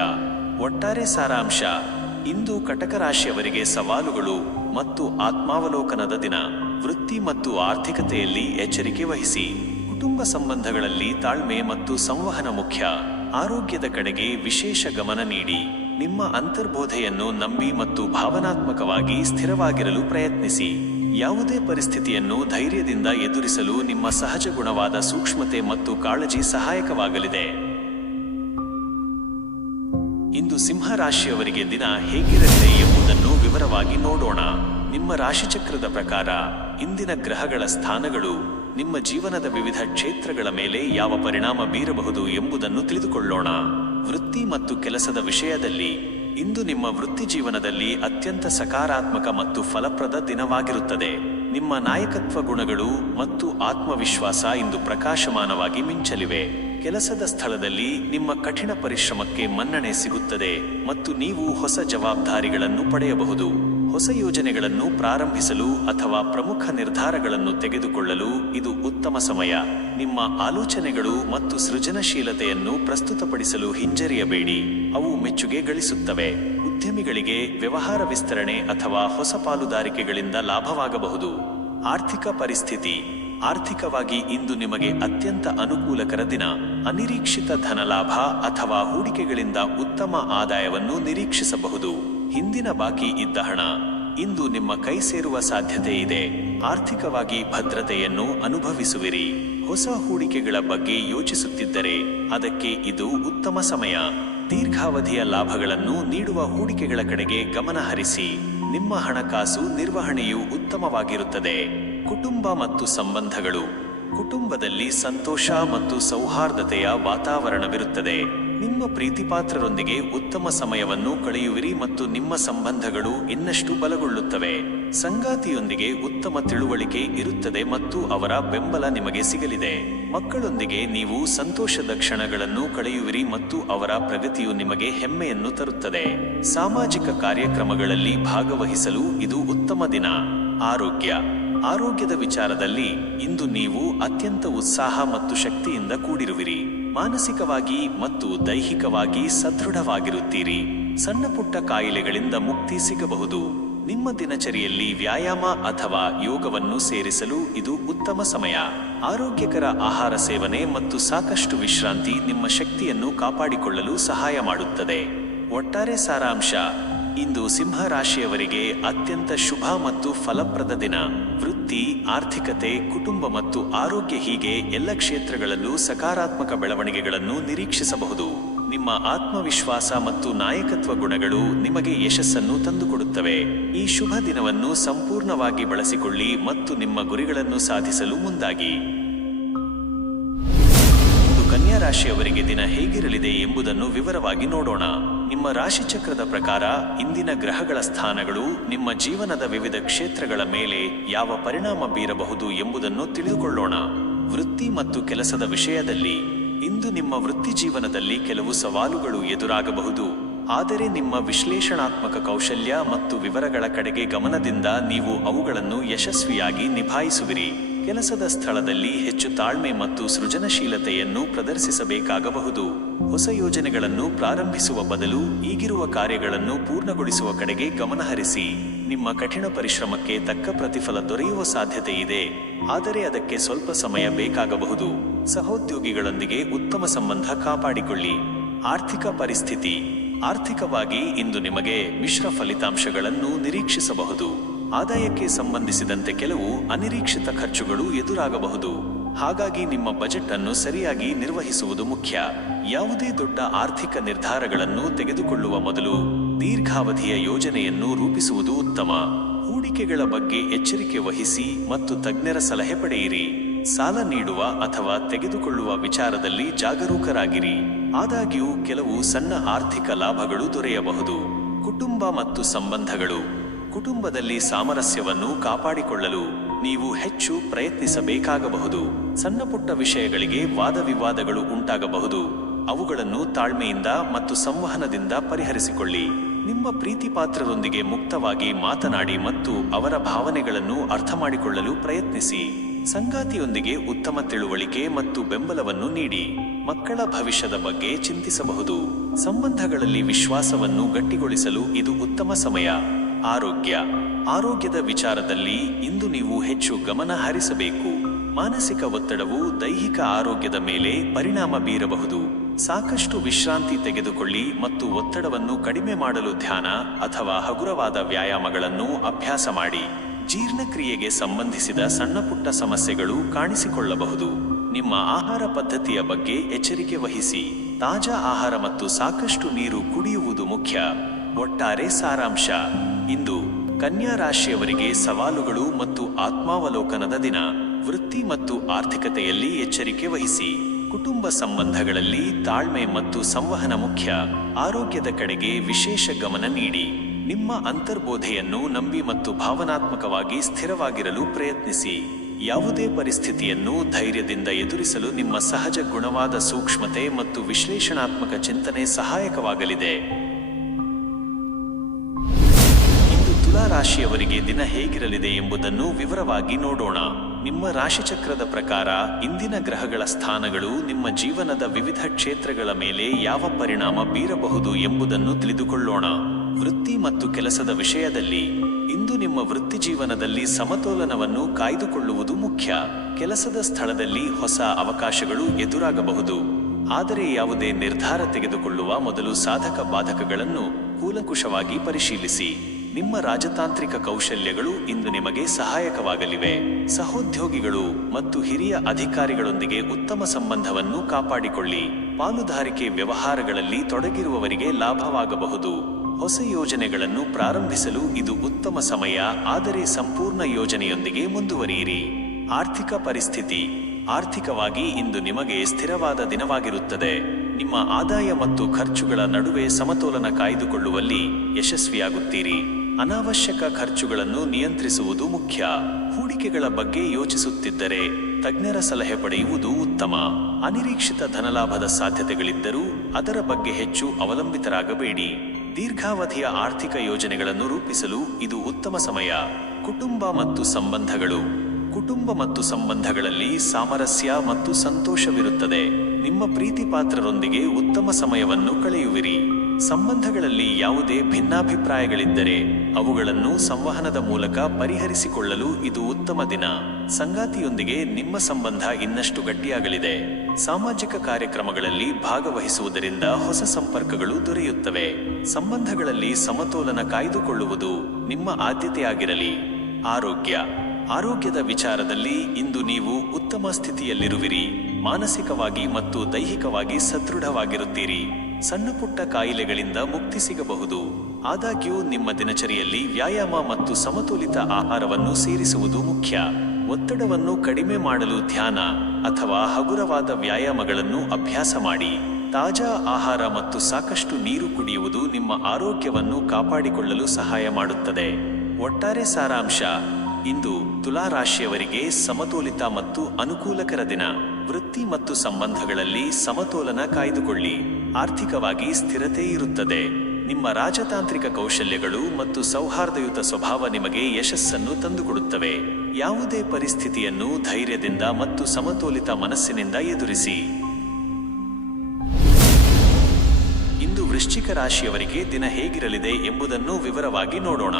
ಒಟ್ಟಾರೆ ಸಾರಾಂಶ: ಇಂದು ಕಟಕ ರಾಶಿಯವರಿಗೆ ಸವಾಲುಗಳು ಮತ್ತು ಆತ್ಮಾವಲೋಕನದ ದಿನ. ವೃತ್ತಿ ಮತ್ತು ಆರ್ಥಿಕತೆಯಲ್ಲಿ ಎಚ್ಚರಿಕೆ ವಹಿಸಿ. ಕುಟುಂಬ ಸಂಬಂಧಗಳಲ್ಲಿ ತಾಳ್ಮೆ ಮತ್ತು ಸಂವಹನ ಮುಖ್ಯ. ಆರೋಗ್ಯದ ಕಡೆಗೆ ವಿಶೇಷ ಗಮನ ನೀಡಿ. ನಿಮ್ಮ ಅಂತರ್ಬೋಧೆಯನ್ನು ನಂಬಿ ಮತ್ತು ಭಾವನಾತ್ಮಕವಾಗಿ ಸ್ಥಿರವಾಗಿರಲು ಪ್ರಯತ್ನಿಸಿ. ಯಾವುದೇ ಪರಿಸ್ಥಿತಿಯನ್ನು ಧೈರ್ಯದಿಂದ ಎದುರಿಸಲು ನಿಮ್ಮ ಸಹಜ ಗುಣವಾದ ಸೂಕ್ಷ್ಮತೆ ಮತ್ತು ಕಾಳಜಿ ಸಹಾಯಕವಾಗಲಿದೆ. ಇಂದು ಸಿಂಹ ರಾಶಿಯವರಿಗೆ ದಿನ ಹೇಗಿರಲಿದೆ ಎಂಬುದನ್ನು ವಿವರವಾಗಿ ನೋಡೋಣ. ನಿಮ್ಮ ರಾಶಿಚಕ್ರದ ಪ್ರಕಾರ ಇಂದಿನ ಗ್ರಹಗಳ ಸ್ಥಾನಗಳು ನಿಮ್ಮ ಜೀವನದ ವಿವಿಧ ಕ್ಷೇತ್ರಗಳ ಮೇಲೆ ಯಾವ ಪರಿಣಾಮ ಬೀರಬಹುದು ಎಂಬುದನ್ನು ತಿಳಿದುಕೊಳ್ಳೋಣ. ವೃತ್ತಿ ಮತ್ತು ಕೆಲಸದ ವಿಷಯದಲ್ಲಿ ಇಂದು ನಿಮ್ಮ ವೃತ್ತಿ ಜೀವನದಲ್ಲಿ ಅತ್ಯಂತ ಸಕಾರಾತ್ಮಕ ಮತ್ತು ಫಲಪ್ರದ ದಿನವಾಗಿರುತ್ತದೆ. ನಿಮ್ಮ ನಾಯಕತ್ವ ಗುಣಗಳು ಮತ್ತು ಆತ್ಮವಿಶ್ವಾಸ ಇಂದು ಪ್ರಕಾಶಮಾನವಾಗಿ ಮಿಂಚಲಿವೆ. ಕೆಲಸದ ಸ್ಥಳದಲ್ಲಿ ನಿಮ್ಮ ಕಠಿಣ ಪರಿಶ್ರಮಕ್ಕೆ ಮನ್ನಣೆ ಸಿಗುತ್ತದೆ ಮತ್ತು ನೀವು ಹೊಸ ಜವಾಬ್ದಾರಿಗಳನ್ನು ಪಡೆಯಬಹುದು. ಹೊಸ ಯೋಜನೆಗಳನ್ನು ಪ್ರಾರಂಭಿಸಲು ಅಥವಾ ಪ್ರಮುಖ ನಿರ್ಧಾರಗಳನ್ನು ತೆಗೆದುಕೊಳ್ಳಲು ಇದು ಉತ್ತಮ ಸಮಯ. ನಿಮ್ಮ ಆಲೋಚನೆಗಳು ಮತ್ತು ಸೃಜನಶೀಲತೆಯನ್ನು ಪ್ರಸ್ತುತಪಡಿಸಲು ಹಿಂಜರಿಯಬೇಡಿ, ಅವು ಮೆಚ್ಚುಗೆ ಗಳಿಸುತ್ತವೆ. ಉದ್ಯಮಿಗಳಿಗೆ ವ್ಯವಹಾರ ವಿಸ್ತರಣೆ ಅಥವಾ ಹೊಸ ಪಾಲುದಾರಿಕೆಗಳಿಂದ ಲಾಭವಾಗಬಹುದು. ಆರ್ಥಿಕ ಪರಿಸ್ಥಿತಿ: ಆರ್ಥಿಕವಾಗಿ ಇಂದು ನಿಮಗೆ ಅತ್ಯಂತ ಅನುಕೂಲಕರ ದಿನ. ಅನಿರೀಕ್ಷಿತ ಧನಲಾಭ ಅಥವಾ ಹೂಡಿಕೆಗಳಿಂದ ಉತ್ತಮ ಆದಾಯವನ್ನು ನಿರೀಕ್ಷಿಸಬಹುದು. ಹಿಂದಿನ ಬಾಕಿ ಇದ್ದ ಹಣ ಇಂದು ನಿಮ್ಮ ಕೈ ಸೇರುವ ಸಾಧ್ಯತೆ ಇದೆ. ಆರ್ಥಿಕವಾಗಿ ಭದ್ರತೆಯನ್ನು ಅನುಭವಿಸುವಿರಿ. ಹೊಸ ಹೂಡಿಕೆಗಳ ಬಗ್ಗೆ ಯೋಚಿಸುತ್ತಿದ್ದರೆ ಅದಕ್ಕೆ ಇದು ಉತ್ತಮ ಸಮಯ. ದೀರ್ಘಾವಧಿಯ ಲಾಭಗಳನ್ನು ನೀಡುವ ಹೂಡಿಕೆಗಳ ಕಡೆಗೆ ಗಮನ ಹರಿಸಿ. ನಿಮ್ಮ ಹಣಕಾಸು ನಿರ್ವಹಣೆಯು ಉತ್ತಮವಾಗಿರುತ್ತದೆ. ಕುಟುಂಬ ಮತ್ತು ಸಂಬಂಧಗಳು: ಕುಟುಂಬದಲ್ಲಿ ಸಂತೋಷ ಮತ್ತು ಸೌಹಾರ್ದತೆಯ ವಾತಾವರಣವಿರುತ್ತದೆ. ನಿಮ್ಮ ಪ್ರೀತಿಪಾತ್ರರೊಂದಿಗೆ ಉತ್ತಮ ಸಮಯವನ್ನು ಕಳೆಯುವಿರಿ ಮತ್ತು ನಿಮ್ಮ ಸಂಬಂಧಗಳು ಇನ್ನಷ್ಟು ಬಲಗೊಳ್ಳುತ್ತವೆ. ಸಂಗಾತಿಯೊಂದಿಗೆ ಉತ್ತಮ ತಿಳುವಳಿಕೆ ಇರುತ್ತದೆ ಮತ್ತು ಅವರ ಬೆಂಬಲ ನಿಮಗೆ ಸಿಗಲಿದೆ. ಮಕ್ಕಳೊಂದಿಗೆ ನೀವು ಸಂತೋಷದ ಕ್ಷಣಗಳನ್ನು ಕಳೆಯುವಿರಿ ಮತ್ತು ಅವರ ಪ್ರಗತಿಯು ನಿಮಗೆ ಹೆಮ್ಮೆಯನ್ನು ತರುತ್ತದೆ. ಸಾಮಾಜಿಕ ಕಾರ್ಯಕ್ರಮಗಳಲ್ಲಿ ಭಾಗವಹಿಸಲು ಇದು ಉತ್ತಮ ದಿನ. ಆರೋಗ್ಯದ ವಿಚಾರದಲ್ಲಿ ಇಂದು ನೀವು ಅತ್ಯಂತ ಉತ್ಸಾಹ ಮತ್ತು ಶಕ್ತಿಯಿಂದ ಕೂಡಿರುವಿರಿ. ಮಾನಸಿಕವಾಗಿ ಮತ್ತು ದೈಹಿಕವಾಗಿ ಸದೃಢವಾಗಿರುತ್ತೀರಿ. ಸಣ್ಣ ಪುಟ್ಟ ಕಾಯಿಲೆಗಳಿಂದ ಮುಕ್ತಿ ಸಿಗಬಹುದು. ನಿಮ್ಮ ದಿನಚರಿಯಲ್ಲಿ ವ್ಯಾಯಾಮ ಅಥವಾ ಯೋಗವನ್ನು ಸೇರಿಸಲು ಇದು ಉತ್ತಮ ಸಮಯ. ಆರೋಗ್ಯಕರ ಆಹಾರ ಸೇವನೆ ಮತ್ತು ಸಾಕಷ್ಟು ವಿಶ್ರಾಂತಿ ನಿಮ್ಮ ಶಕ್ತಿಯನ್ನು ಕಾಪಾಡಿಕೊಳ್ಳಲು ಸಹಾಯ ಮಾಡುತ್ತದೆ. ಒಟ್ಟಾರೆ ಸಾರಾಂಶ: ಇಂದು ಸಿಂಹ ರಾಶಿಯವರಿಗೆ ಅತ್ಯಂತ ಶುಭ ಮತ್ತು ಫಲಪ್ರದ ದಿನ. ವೃತ್ತಿ, ಆರ್ಥಿಕತೆ, ಕುಟುಂಬ ಮತ್ತು ಆರೋಗ್ಯ ಹೀಗೆ ಎಲ್ಲ ಕ್ಷೇತ್ರಗಳಲ್ಲೂ ಸಕಾರಾತ್ಮಕ ಬೆಳವಣಿಗೆಗಳನ್ನು ನಿರೀಕ್ಷಿಸಬಹುದು. ನಿಮ್ಮ ಆತ್ಮವಿಶ್ವಾಸ ಮತ್ತು ನಾಯಕತ್ವ ಗುಣಗಳು ನಿಮಗೆ ಯಶಸ್ಸನ್ನು ತಂದುಕೊಡುತ್ತವೆ. ಈ ಶುಭ ದಿನವನ್ನು ಸಂಪೂರ್ಣವಾಗಿ ಬಳಸಿಕೊಳ್ಳಿ ಮತ್ತು ನಿಮ್ಮ ಗುರಿಗಳನ್ನು ಸಾಧಿಸಲು ಮುಂದಾಗಿ. ಕನ್ಯಾ ರಾಶಿಯವರಿಗೆ ದಿನ ಹೇಗಿರಲಿದೆ ಎಂಬುದನ್ನು ವಿವರವಾಗಿ ನೋಡೋಣ. ನಿಮ್ಮ ರಾಶಿಚಕ್ರದ ಪ್ರಕಾರ ಇಂದಿನ ಗ್ರಹಗಳ ಸ್ಥಾನಗಳು ನಿಮ್ಮ ಜೀವನದ ವಿವಿಧ ಕ್ಷೇತ್ರಗಳ ಮೇಲೆ ಯಾವ ಪರಿಣಾಮ ಬೀರಬಹುದು ಎಂಬುದನ್ನು ತಿಳಿದುಕೊಳ್ಳೋಣ. ವೃತ್ತಿ ಮತ್ತು ಕೆಲಸದ ವಿಷಯದಲ್ಲಿ ಇಂದು ನಿಮ್ಮ ವೃತ್ತಿ ಜೀವನದಲ್ಲಿ ಕೆಲವು ಸವಾಲುಗಳು ಎದುರಾಗಬಹುದು. ಆದರೆ ನಿಮ್ಮ ವಿಶ್ಲೇಷಣಾತ್ಮಕ ಕೌಶಲ್ಯ ಮತ್ತು ವಿವರಗಳ ಕಡೆಗೆ ಗಮನದಿಂದ ನೀವು ಅವುಗಳನ್ನು ಯಶಸ್ವಿಯಾಗಿ ನಿಭಾಯಿಸುವಿರಿ. ಕೆಲಸದ ಸ್ಥಳದಲ್ಲಿ ಹೆಚ್ಚು ತಾಳ್ಮೆ ಮತ್ತು ಸೃಜನಶೀಲತೆಯನ್ನು ಪ್ರದರ್ಶಿಸಬೇಕಾಗಬಹುದು. ಹೊಸ ಯೋಜನೆಗಳನ್ನು ಪ್ರಾರಂಭಿಸುವ ಬದಲು ಈಗಿರುವ ಕಾರ್ಯಗಳನ್ನು ಪೂರ್ಣಗೊಳಿಸುವ ಕಡೆಗೆ ಗಮನಹರಿಸಿ. ನಿಮ್ಮ ಕಠಿಣ ಪರಿಶ್ರಮಕ್ಕೆ ತಕ್ಕ ಪ್ರತಿಫಲ ದೊರೆಯುವ ಸಾಧ್ಯತೆ ಇದೆ, ಆದರೆ ಅದಕ್ಕೆ ಸ್ವಲ್ಪ ಸಮಯ ಬೇಕಾಗಬಹುದು. ಸಹೋದ್ಯೋಗಿಗಳೊಂದಿಗೆ ಉತ್ತಮ ಸಂಬಂಧ ಕಾಪಾಡಿಕೊಳ್ಳಿ. ಆರ್ಥಿಕ ಪರಿಸ್ಥಿತಿ: ಆರ್ಥಿಕವಾಗಿ ಇಂದು ನಿಮಗೆ ಮಿಶ್ರ ಫಲಿತಾಂಶಗಳನ್ನು ನಿರೀಕ್ಷಿಸಬಹುದು. ಆದಾಯಕ್ಕೆ ಸಂಬಂಧಿಸಿದಂತೆ ಕೆಲವು ಅನಿರೀಕ್ಷಿತ ಖರ್ಚುಗಳು ಎದುರಾಗಬಹುದು. ಹಾಗಾಗಿ ನಿಮ್ಮ ಬಜೆಟ್ ಅನ್ನು ಸರಿಯಾಗಿ ನಿರ್ವಹಿಸುವುದು ಮುಖ್ಯ. ಯಾವುದೇ ದೊಡ್ಡ ಆರ್ಥಿಕ ನಿರ್ಧಾರಗಳನ್ನು ತೆಗೆದುಕೊಳ್ಳುವ ಮೊದಲು ದೀರ್ಘಾವಧಿಯ ಯೋಜನೆಯನ್ನು ರೂಪಿಸುವುದು ಉತ್ತಮ. ಹೂಡಿಕೆಗಳ ಬಗ್ಗೆ ಎಚ್ಚರಿಕೆ ವಹಿಸಿ ಮತ್ತು ತಜ್ಞರ ಸಲಹೆ ಪಡೆಯಿರಿ. ಸಾಲ ನೀಡುವ ಅಥವಾ ತೆಗೆದುಕೊಳ್ಳುವ ವಿಚಾರದಲ್ಲಿ ಜಾಗರೂಕರಾಗಿರಿ. ಆದಾಗ್ಯೂ ಕೆಲವು ಸಣ್ಣ ಆರ್ಥಿಕ ಲಾಭಗಳು ದೊರೆಯಬಹುದು. ಕುಟುಂಬ ಮತ್ತು ಸಂಬಂಧಗಳು: ಕುಟುಂಬದಲ್ಲಿ ಸಾಮರಸ್ಯವನ್ನು ಕಾಪಾಡಿಕೊಳ್ಳಲು ನೀವು ಹೆಚ್ಚು ಪ್ರಯತ್ನಿಸಬೇಕಾಗಬಹುದು. ಸಣ್ಣ ಪುಟ್ಟ ವಿಷಯಗಳಿಗೆ ವಾದವಿವಾದಗಳು ಉಂಟಾಗಬಹುದು. ಅವುಗಳನ್ನು ತಾಳ್ಮೆಯಿಂದ ಮತ್ತು ಸಂವಹನದಿಂದ ಪರಿಹರಿಸಿಕೊಳ್ಳಿ. ನಿಮ್ಮ ಪ್ರೀತಿಪಾತ್ರರೊಂದಿಗೆ ಮುಕ್ತವಾಗಿ ಮಾತನಾಡಿ ಮತ್ತು ಅವರ ಭಾವನೆಗಳನ್ನು ಅರ್ಥಮಾಡಿಕೊಳ್ಳಲು ಪ್ರಯತ್ನಿಸಿ. ಸಂಗಾತಿಯೊಂದಿಗೆ ಉತ್ತಮ ತಿಳುವಳಿಕೆ ಮತ್ತು ಬೆಂಬಲವನ್ನು ನೀಡಿ. ಮಕ್ಕಳ ಭವಿಷ್ಯದ ಬಗ್ಗೆ ಚಿಂತಿಸಬಹುದು. ಸಂಬಂಧಗಳಲ್ಲಿ ವಿಶ್ವಾಸವನ್ನು ಗಟ್ಟಿಗೊಳಿಸಲು ಇದು ಉತ್ತಮ ಸಮಯ. ಆರೋಗ್ಯದ ವಿಚಾರದಲ್ಲಿ ಇಂದು ನೀವು ಹೆಚ್ಚು ಗಮನ ಹರಿಸಬೇಕು. ಮಾನಸಿಕ ಒತ್ತಡವು ದೈಹಿಕ ಆರೋಗ್ಯದ ಮೇಲೆ ಪರಿಣಾಮ ಬೀರಬಹುದು. ಸಾಕಷ್ಟು ವಿಶ್ರಾಂತಿ ತೆಗೆದುಕೊಳ್ಳಿ ಮತ್ತು ಒತ್ತಡವನ್ನು ಕಡಿಮೆ ಮಾಡಲು ಧ್ಯಾನ ಅಥವಾ ಹಗುರವಾದ ವ್ಯಾಯಾಮಗಳನ್ನು ಅಭ್ಯಾಸ ಮಾಡಿ. ಜೀರ್ಣಕ್ರಿಯೆಗೆ ಸಂಬಂಧಿಸಿದ ಸಣ್ಣ ಪುಟ್ಟ ಸಮಸ್ಯೆಗಳು ಕಾಣಿಸಿಕೊಳ್ಳಬಹುದು. ನಿಮ್ಮ ಆಹಾರ ಪದ್ಧತಿಯ ಬಗ್ಗೆ ಎಚ್ಚರಿಕೆ ವಹಿಸಿ. ತಾಜಾ ಆಹಾರ ಮತ್ತು ಸಾಕಷ್ಟು ನೀರು ಕುಡಿಯುವುದು ಮುಖ್ಯ. ಒಟ್ಟಾರೆ ಸಾರಾಂಶ: ಇಂದು ಕನ್ಯಾ ರಾಶಿಯವರಿಗೆ ಸವಾಲುಗಳು ಮತ್ತು ಆತ್ಮಾವಲೋಕನದ ದಿನ. ವೃತ್ತಿ ಮತ್ತು ಆರ್ಥಿಕತೆಯಲ್ಲಿ ಎಚ್ಚರಿಕೆ ವಹಿಸಿ. ಕುಟುಂಬ ಸಂಬಂಧಗಳಲ್ಲಿ ತಾಳ್ಮೆ ಮತ್ತು ಸಂವಹನ ಮುಖ್ಯ. ಆರೋಗ್ಯದ ಕಡೆಗೆ ವಿಶೇಷ ಗಮನ ನೀಡಿ. ನಿಮ್ಮ ಅಂತರ್ಬೋಧೆಯನ್ನು ನಂಬಿ ಮತ್ತು ಭಾವನಾತ್ಮಕವಾಗಿ ಸ್ಥಿರವಾಗಿರಲು ಪ್ರಯತ್ನಿಸಿ. ಯಾವುದೇ ಪರಿಸ್ಥಿತಿಯನ್ನು ಧೈರ್ಯದಿಂದ ಎದುರಿಸಲು ನಿಮ್ಮ ಸಹಜ ಗುಣವಾದ ಸೂಕ್ಷ್ಮತೆ ಮತ್ತು ವಿಶ್ಲೇಷಣಾತ್ಮಕ ಚಿಂತನೆ ಸಹಾಯಕವಾಗಲಿದೆ. ಇಂದು ತುಲಾ ರಾಶಿಯವರಿಗೆ ದಿನ ಹೇಗಿರಲಿದೆ ಎಂಬುದನ್ನು ವಿವರವಾಗಿ ನೋಡೋಣ. ನಿಮ್ಮ ರಾಶಿಚಕ್ರದ ಪ್ರಕಾರ ಇಂದಿನ ಗ್ರಹಗಳ ಸ್ಥಾನಗಳು ನಿಮ್ಮ ಜೀವನದ ವಿವಿಧ ಕ್ಷೇತ್ರಗಳ ಮೇಲೆ ಯಾವ ಪರಿಣಾಮ ಬೀರಬಹುದು ಎಂಬುದನ್ನು ತಿಳಿದುಕೊಳ್ಳೋಣ. ವೃತ್ತಿ ಮತ್ತು ಕೆಲಸದ ವಿಷಯದಲ್ಲಿ ಇಂದು ನಿಮ್ಮ ವೃತ್ತಿ ಜೀವನದಲ್ಲಿ ಸಮತೋಲನವನ್ನು ಕಾಯ್ದುಕೊಳ್ಳುವುದು ಮುಖ್ಯ. ಕೆಲಸದ ಸ್ಥಳದಲ್ಲಿ ಹೊಸ ಅವಕಾಶಗಳು ಎದುರಾಗಬಹುದು, ಆದರೆ ಯಾವುದೇ ನಿರ್ಧಾರ ತೆಗೆದುಕೊಳ್ಳುವ ಮೊದಲು ಸಾಧಕ ಬಾಧಕಗಳನ್ನು ಕೂಲಂಕುಷವಾಗಿ ಪರಿಶೀಲಿಸಿ. ನಿಮ್ಮ ರಾಜತಾಂತ್ರಿಕ ಕೌಶಲ್ಯಗಳು ಇಂದು ನಿಮಗೆ ಸಹಾಯಕವಾಗಲಿವೆ. ಸಹೋದ್ಯೋಗಿಗಳು ಮತ್ತು ಹಿರಿಯ ಅಧಿಕಾರಿಗಳೊಂದಿಗೆ ಉತ್ತಮ ಸಂಬಂಧವನ್ನು ಕಾಪಾಡಿಕೊಳ್ಳಿ. ಪಾಲುದಾರಿಕೆ ವ್ಯವಹಾರಗಳಲ್ಲಿ ತೊಡಗಿರುವವರಿಗೆ ಲಾಭವಾಗಬಹುದು. ಹೊಸ ಯೋಜನೆಗಳನ್ನು ಪ್ರಾರಂಭಿಸಲು ಇದು ಉತ್ತಮ ಸಮಯ, ಆದರೆ ಸಂಪೂರ್ಣ ಯೋಜನೆಯೊಂದಿಗೆ ಮುಂದುವರಿಯಿರಿ. ಆರ್ಥಿಕ ಪರಿಸ್ಥಿತಿ: ಆರ್ಥಿಕವಾಗಿ ಇಂದು ನಿಮಗೆ ಸ್ಥಿರವಾದ ದಿನವಾಗಿರುತ್ತದೆ. ನಿಮ್ಮ ಆದಾಯ ಮತ್ತು ಖರ್ಚುಗಳ ನಡುವೆ ಸಮತೋಲನ ಕಾಯ್ದುಕೊಳ್ಳುವಲ್ಲಿ ಯಶಸ್ವಿಯಾಗುತ್ತೀರಿ. ಅನಾವಶ್ಯಕ ಖರ್ಚುಗಳನ್ನು ನಿಯಂತ್ರಿಸುವುದು ಮುಖ್ಯ. ಹೂಡಿಕೆಗಳ ಬಗ್ಗೆ ಯೋಚಿಸುತ್ತಿದ್ದರೆ ತಜ್ಞರ ಸಲಹೆ ಪಡೆಯುವುದು ಉತ್ತಮ. ಅನಿರೀಕ್ಷಿತ ಧನಲಾಭದ ಸಾಧ್ಯತೆಗಳಿದ್ದರೂ ಅದರ ಬಗ್ಗೆ ಹೆಚ್ಚು ಅವಲಂಬಿತರಾಗಬೇಡಿ. ದೀರ್ಘಾವಧಿಯ ಆರ್ಥಿಕ ಯೋಜನೆಗಳನ್ನು ರೂಪಿಸಲು ಇದು ಉತ್ತಮ ಸಮಯ. ಕುಟುಂಬ ಮತ್ತು ಸಂಬಂಧಗಳು. ಕುಟುಂಬ ಮತ್ತು ಸಂಬಂಧಗಳಲ್ಲಿ ಸಾಮರಸ್ಯ ಮತ್ತು ಸಂತೋಷವಿರುತ್ತದೆ. ನಿಮ್ಮ ಪ್ರೀತಿ ಪಾತ್ರರೊಂದಿಗೆ ಉತ್ತಮ ಸಮಯವನ್ನು ಕಳೆಯುವಿರಿ. ಸಂಬಂಧಗಳಲ್ಲಿ ಯಾವುದೇ ಭಿನ್ನಾಭಿಪ್ರಾಯಗಳಿದ್ದರೆ ಅವುಗಳನ್ನು ಸಂವಹನದ ಮೂಲಕ ಪರಿಹರಿಸಿಕೊಳ್ಳಲು ಇದು ಉತ್ತಮ ದಿನ. ಸಂಗಾತಿಯೊಂದಿಗೆ ನಿಮ್ಮ ಸಂಬಂಧ ಇನ್ನಷ್ಟು ಗಟ್ಟಿಯಾಗಲಿದೆ. ಸಾಮಾಜಿಕ ಕಾರ್ಯಕ್ರಮಗಳಲ್ಲಿ ಭಾಗವಹಿಸುವುದರಿಂದ ಹೊಸ ಸಂಪರ್ಕಗಳು ದೊರೆಯುತ್ತವೆ. ಸಂಬಂಧಗಳಲ್ಲಿ ಸಮತೋಲನ ಕಾಯ್ದುಕೊಳ್ಳುವುದು ನಿಮ್ಮ ಆದ್ಯತೆಯಾಗಿರಲಿ. ಆರೋಗ್ಯದ ವಿಚಾರದಲ್ಲಿ ಇಂದು ನೀವು ಉತ್ತಮ ಸ್ಥಿತಿಯಲ್ಲಿರುವಿರಿ. ಮಾನಸಿಕವಾಗಿ ಮತ್ತು ದೈಹಿಕವಾಗಿ ಸದೃಢವಾಗಿರುತ್ತೀರಿ. ಸಣ್ಣಪುಟ್ಟ ಕಾಯಿಲೆಗಳಿಂದ ಮುಕ್ತಿ ಸಿಗಬಹುದು. ಆದಾಗ್ಯೂ ನಿಮ್ಮ ದಿನಚರಿಯಲ್ಲಿ ವ್ಯಾಯಾಮ ಮತ್ತು ಸಮತೋಲಿತ ಆಹಾರವನ್ನು ಸೇರಿಸುವುದು ಮುಖ್ಯ. ಒತ್ತಡವನ್ನು ಕಡಿಮೆ ಮಾಡಲು ಧ್ಯಾನ ಅಥವಾ ಹಗುರವಾದ ವ್ಯಾಯಾಮಗಳನ್ನು ಅಭ್ಯಾಸ ಮಾಡಿ. ತಾಜಾ ಆಹಾರ ಮತ್ತು ಸಾಕಷ್ಟು ನೀರು ಕುಡಿಯುವುದು ನಿಮ್ಮ ಆರೋಗ್ಯವನ್ನು ಕಾಪಾಡಿಕೊಳ್ಳಲು ಸಹಾಯ ಮಾಡುತ್ತದೆ. ಒಟ್ಟಾರೆ ಸಾರಾಂಶ: ಇಂದು ತುಲಾ ರಾಶಿಯವರಿಗೆ ಸಮತೋಲಿತ ಮತ್ತು ಅನುಕೂಲಕರ ದಿನ. ವೃತ್ತಿ ಮತ್ತು ಸಂಬಂಧಗಳಲ್ಲಿ ಸಮತೋಲನ ಕಾಯ್ದುಕೊಳ್ಳಿ. ಆರ್ಥಿಕವಾಗಿ ಸ್ಥಿರತೆ ಇರುತ್ತದೆ. ನಿಮ್ಮ ರಾಜತಾಂತ್ರಿಕ ಕೌಶಲ್ಯಗಳು ಮತ್ತು ಸೌಹಾರ್ದಯುತ ಸ್ವಭಾವ ನಿಮಗೆ ಯಶಸ್ಸನ್ನು ತಂದುಕೊಡುತ್ತವೆ. ಯಾವುದೇ ಪರಿಸ್ಥಿತಿಯನ್ನು ಧೈರ್ಯದಿಂದ ಮತ್ತು ಸಮತೋಲಿತ ಮನಸ್ಸಿನಿಂದ ಎದುರಿಸಿ. ಇಂದು ವೃಶ್ಚಿಕ ರಾಶಿಯವರಿಗೆ ದಿನ ಹೇಗಿರಲಿದೆ ಎಂಬುದನ್ನು ವಿವರವಾಗಿ ನೋಡೋಣ.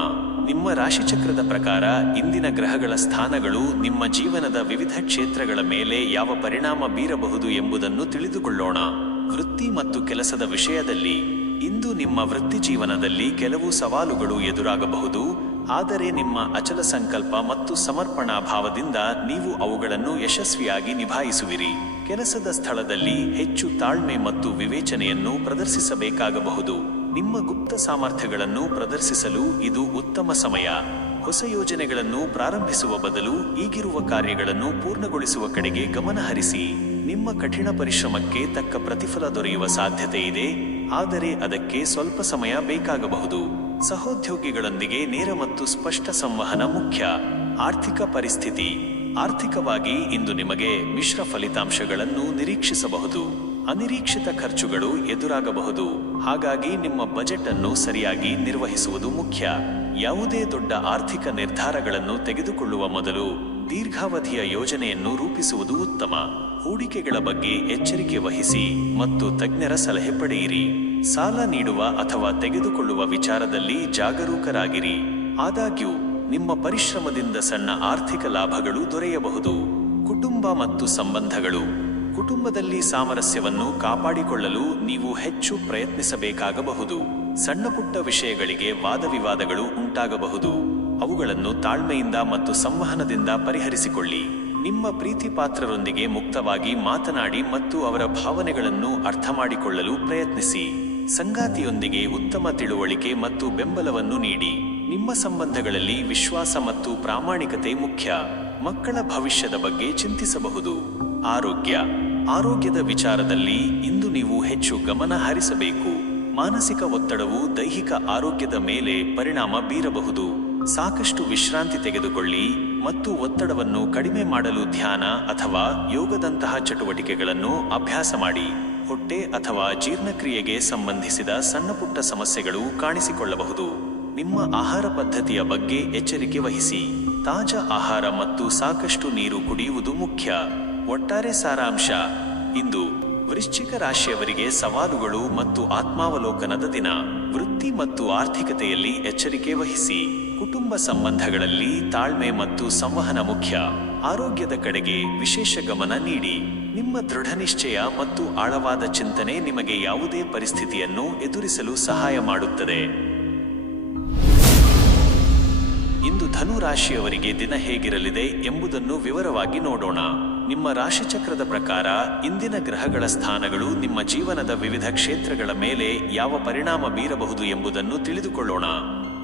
ನಿಮ್ಮ ರಾಶಿಚಕ್ರದ ಪ್ರಕಾರ ಇಂದಿನ ಗ್ರಹಗಳ ಸ್ಥಾನಗಳು ನಿಮ್ಮ ಜೀವನದ ವಿವಿಧ ಕ್ಷೇತ್ರಗಳ ಮೇಲೆ ಯಾವ ಪರಿಣಾಮ ಬೀರಬಹುದು ಎಂಬುದನ್ನು ತಿಳಿದುಕೊಳ್ಳೋಣ. ವೃತ್ತಿ ಮತ್ತು ಕೆಲಸದ ವಿಷಯದಲ್ಲಿ ಇಂದು ನಿಮ್ಮ ವೃತ್ತಿ ಜೀವನದಲ್ಲಿ ಕೆಲವು ಸವಾಲುಗಳು ಎದುರಾಗಬಹುದು. ಆದರೆ ನಿಮ್ಮ ಅಚಲ ಸಂಕಲ್ಪ ಮತ್ತು ಸಮರ್ಪಣಾ ಭಾವದಿಂದ ನೀವು ಅವುಗಳನ್ನು ಯಶಸ್ವಿಯಾಗಿ ನಿಭಾಯಿಸುವಿರಿ. ಕೆಲಸದ ಸ್ಥಳದಲ್ಲಿ ಹೆಚ್ಚು ತಾಳ್ಮೆ ಮತ್ತು ವಿವೇಚನೆಯನ್ನು ಪ್ರದರ್ಶಿಸಬೇಕಾಗಬಹುದು. ನಿಮ್ಮ ಗುಪ್ತ ಸಾಮರ್ಥ್ಯಗಳನ್ನು ಪ್ರದರ್ಶಿಸಲು ಇದು ಉತ್ತಮ ಸಮಯ. ಹೊಸ ಯೋಜನೆಗಳನ್ನು ಪ್ರಾರಂಭಿಸುವ ಬದಲು ಈಗಿರುವ ಕಾರ್ಯಗಳನ್ನು ಪೂರ್ಣಗೊಳಿಸುವ ಕಡೆಗೆ ಗಮನ ಹರಿಸಿ. ನಿಮ್ಮ ಕಠಿಣ ಪರಿಶ್ರಮಕ್ಕೆ ತಕ್ಕ ಪ್ರತಿಫಲ ದೊರೆಯುವ ಸಾಧ್ಯತೆ ಇದೆ, ಆದರೆ ಅದಕ್ಕೆ ಸ್ವಲ್ಪ ಸಮಯ ಬೇಕಾಗಬಹುದು. ಸಹೋದ್ಯೋಗಿಗಳೊಂದಿಗೆ ನೇರ ಮತ್ತು ಸ್ಪಷ್ಟ ಸಂವಹನ ಮುಖ್ಯ. ಆರ್ಥಿಕ ಪರಿಸ್ಥಿತಿ: ಆರ್ಥಿಕವಾಗಿ ಇಂದು ನಿಮಗೆ ಮಿಶ್ರ ಫಲಿತಾಂಶಗಳನ್ನು ನಿರೀಕ್ಷಿಸಬಹುದು. ಅನಿರೀಕ್ಷಿತ ಖರ್ಚುಗಳು ಎದುರಾಗಬಹುದು. ಹಾಗಾಗಿ ನಿಮ್ಮ ಬಜೆಟ್ ಅನ್ನು ಸರಿಯಾಗಿ ನಿರ್ವಹಿಸುವುದು ಮುಖ್ಯ. ಯಾವುದೇ ದೊಡ್ಡ ಆರ್ಥಿಕ ನಿರ್ಧಾರಗಳನ್ನು ತೆಗೆದುಕೊಳ್ಳುವ ಮೊದಲು ದೀರ್ಘಾವಧಿಯ ಯೋಜನೆಯನ್ನು ರೂಪಿಸುವುದು ಉತ್ತಮ. ಹೂಡಿಕೆಗಳ ಬಗ್ಗೆ ಎಚ್ಚರಿಕೆ ವಹಿಸಿ ಮತ್ತು ತಜ್ಞರ ಸಲಹೆ ಪಡೆಯಿರಿ. ಸಾಲ ನೀಡುವ ಅಥವಾ ತೆಗೆದುಕೊಳ್ಳುವ ವಿಚಾರದಲ್ಲಿ ಜಾಗರೂಕರಾಗಿರಿ. ಆದಾಗ್ಯೂ ನಿಮ್ಮ ಪರಿಶ್ರಮದಿಂದ ಸಣ್ಣ ಆರ್ಥಿಕ ಲಾಭಗಳು ದೊರೆಯಬಹುದು. ಕುಟುಂಬ ಮತ್ತು ಸಂಬಂಧಗಳು: ಕುಟುಂಬದಲ್ಲಿ ಸಾಮರಸ್ಯವನ್ನು ಕಾಪಾಡಿಕೊಳ್ಳಲು ನೀವು ಹೆಚ್ಚು ಪ್ರಯತ್ನಿಸಬೇಕಾಗಬಹುದು. ಸಣ್ಣಪುಟ್ಟ ವಿಷಯಗಳಿಗೆ ವಾದವಿವಾದಗಳು ಉಂಟಾಗಬಹುದು. ಅವುಗಳನ್ನು ತಾಳ್ಮೆಯಿಂದ ಮತ್ತು ಸಂವಹನದಿಂದ ಪರಿಹರಿಸಿಕೊಳ್ಳಿ. ನಿಮ್ಮ ಪ್ರೀತಿ ಪಾತ್ರರೊಂದಿಗೆ ಮುಕ್ತವಾಗಿ ಮಾತನಾಡಿ ಮತ್ತು ಅವರ ಭಾವನೆಗಳನ್ನು ಅರ್ಥಮಾಡಿಕೊಳ್ಳಲು ಪ್ರಯತ್ನಿಸಿ. ಸಂಗಾತಿಯೊಂದಿಗೆ ಉತ್ತಮ ತಿಳುವಳಿಕೆ ಮತ್ತು ಬೆಂಬಲವನ್ನು ನೀಡಿ. ನಿಮ್ಮ ಸಂಬಂಧಗಳಲ್ಲಿ ವಿಶ್ವಾಸ ಮತ್ತು ಪ್ರಾಮಾಣಿಕತೆ ಮುಖ್ಯ. ಮಕ್ಕಳ ಭವಿಷ್ಯದ ಬಗ್ಗೆ ಚಿಂತಿಸಬಹುದು. ಆರೋಗ್ಯದ ವಿಚಾರದಲ್ಲಿ ಇಂದು ನೀವು ಹೆಚ್ಚು ಗಮನ ಹರಿಸಬೇಕು. ಮಾನಸಿಕ ಒತ್ತಡವು ದೈಹಿಕ ಆರೋಗ್ಯದ ಮೇಲೆ ಪರಿಣಾಮ ಬೀರಬಹುದು. ಸಾಕಷ್ಟು ವಿಶ್ರಾಂತಿ ತೆಗೆದುಕೊಳ್ಳಿ ಮತ್ತು ಒತ್ತಡವನ್ನು ಕಡಿಮೆ ಮಾಡಲು ಧ್ಯಾನ ಅಥವಾ ಯೋಗದಂತಹ ಚಟುವಟಿಕೆಗಳನ್ನು ಅಭ್ಯಾಸ ಮಾಡಿ. ಹೊಟ್ಟೆ ಅಥವಾ ಜೀರ್ಣಕ್ರಿಯೆಗೆ ಸಂಬಂಧಿಸಿದ ಸಣ್ಣಪುಟ್ಟ ಸಮಸ್ಯೆಗಳು ಕಾಣಿಸಿಕೊಳ್ಳಬಹುದು. ನಿಮ್ಮ ಆಹಾರ ಪದ್ಧತಿಯ ಬಗ್ಗೆ ಎಚ್ಚರಿಕೆ ವಹಿಸಿ. ತಾಜಾ ಆಹಾರ ಮತ್ತು ಸಾಕಷ್ಟು ನೀರು ಕುಡಿಯುವುದು ಮುಖ್ಯ. ಒಟ್ಟಾರೆ ಸಾರಾಂಶ: ಇಂದು ವೃಶ್ಚಿಕ ರಾಶಿಯವರಿಗೆ ಸವಾಲುಗಳು ಮತ್ತು ಆತ್ಮಾವಲೋಕನದ ದಿನ. ವೃತ್ತಿ ಮತ್ತು ಆರ್ಥಿಕತೆಯಲ್ಲಿ ಎಚ್ಚರಿಕೆ ವಹಿಸಿ. ಕುಟುಂಬ ಸಂಬಂಧಗಳಲ್ಲಿ ತಾಳ್ಮೆ ಮತ್ತು ಸಂವಹನ ಮುಖ್ಯ. ಆರೋಗ್ಯದ ಕಡೆಗೆ ವಿಶೇಷ ಗಮನ ನೀಡಿ. ನಿಮ್ಮ ದೃಢನಿಶ್ಚಯ ಮತ್ತು ಆಳವಾದ ಚಿಂತನೆ ನಿಮಗೆ ಯಾವುದೇ ಪರಿಸ್ಥಿತಿಯನ್ನು ಎದುರಿಸಲು ಸಹಾಯ ಮಾಡುತ್ತದೆ. ಇಂದು ಧನು ರಾಶಿಯವರಿಗೆ ದಿನ ಹೇಗಿರಲಿದೆ ಎಂಬುದನ್ನು ವಿವರವಾಗಿ ನೋಡೋಣ. ನಿಮ್ಮ ರಾಶಿಚಕ್ರದ ಪ್ರಕಾರ ಇಂದಿನ ಗ್ರಹಗಳ ಸ್ಥಾನಗಳು ನಿಮ್ಮ ಜೀವನದ ವಿವಿಧ ಕ್ಷೇತ್ರಗಳ ಮೇಲೆ ಯಾವ ಪರಿಣಾಮ ಬೀರಬಹುದು ಎಂಬುದನ್ನು ತಿಳಿದುಕೊಳ್ಳೋಣ.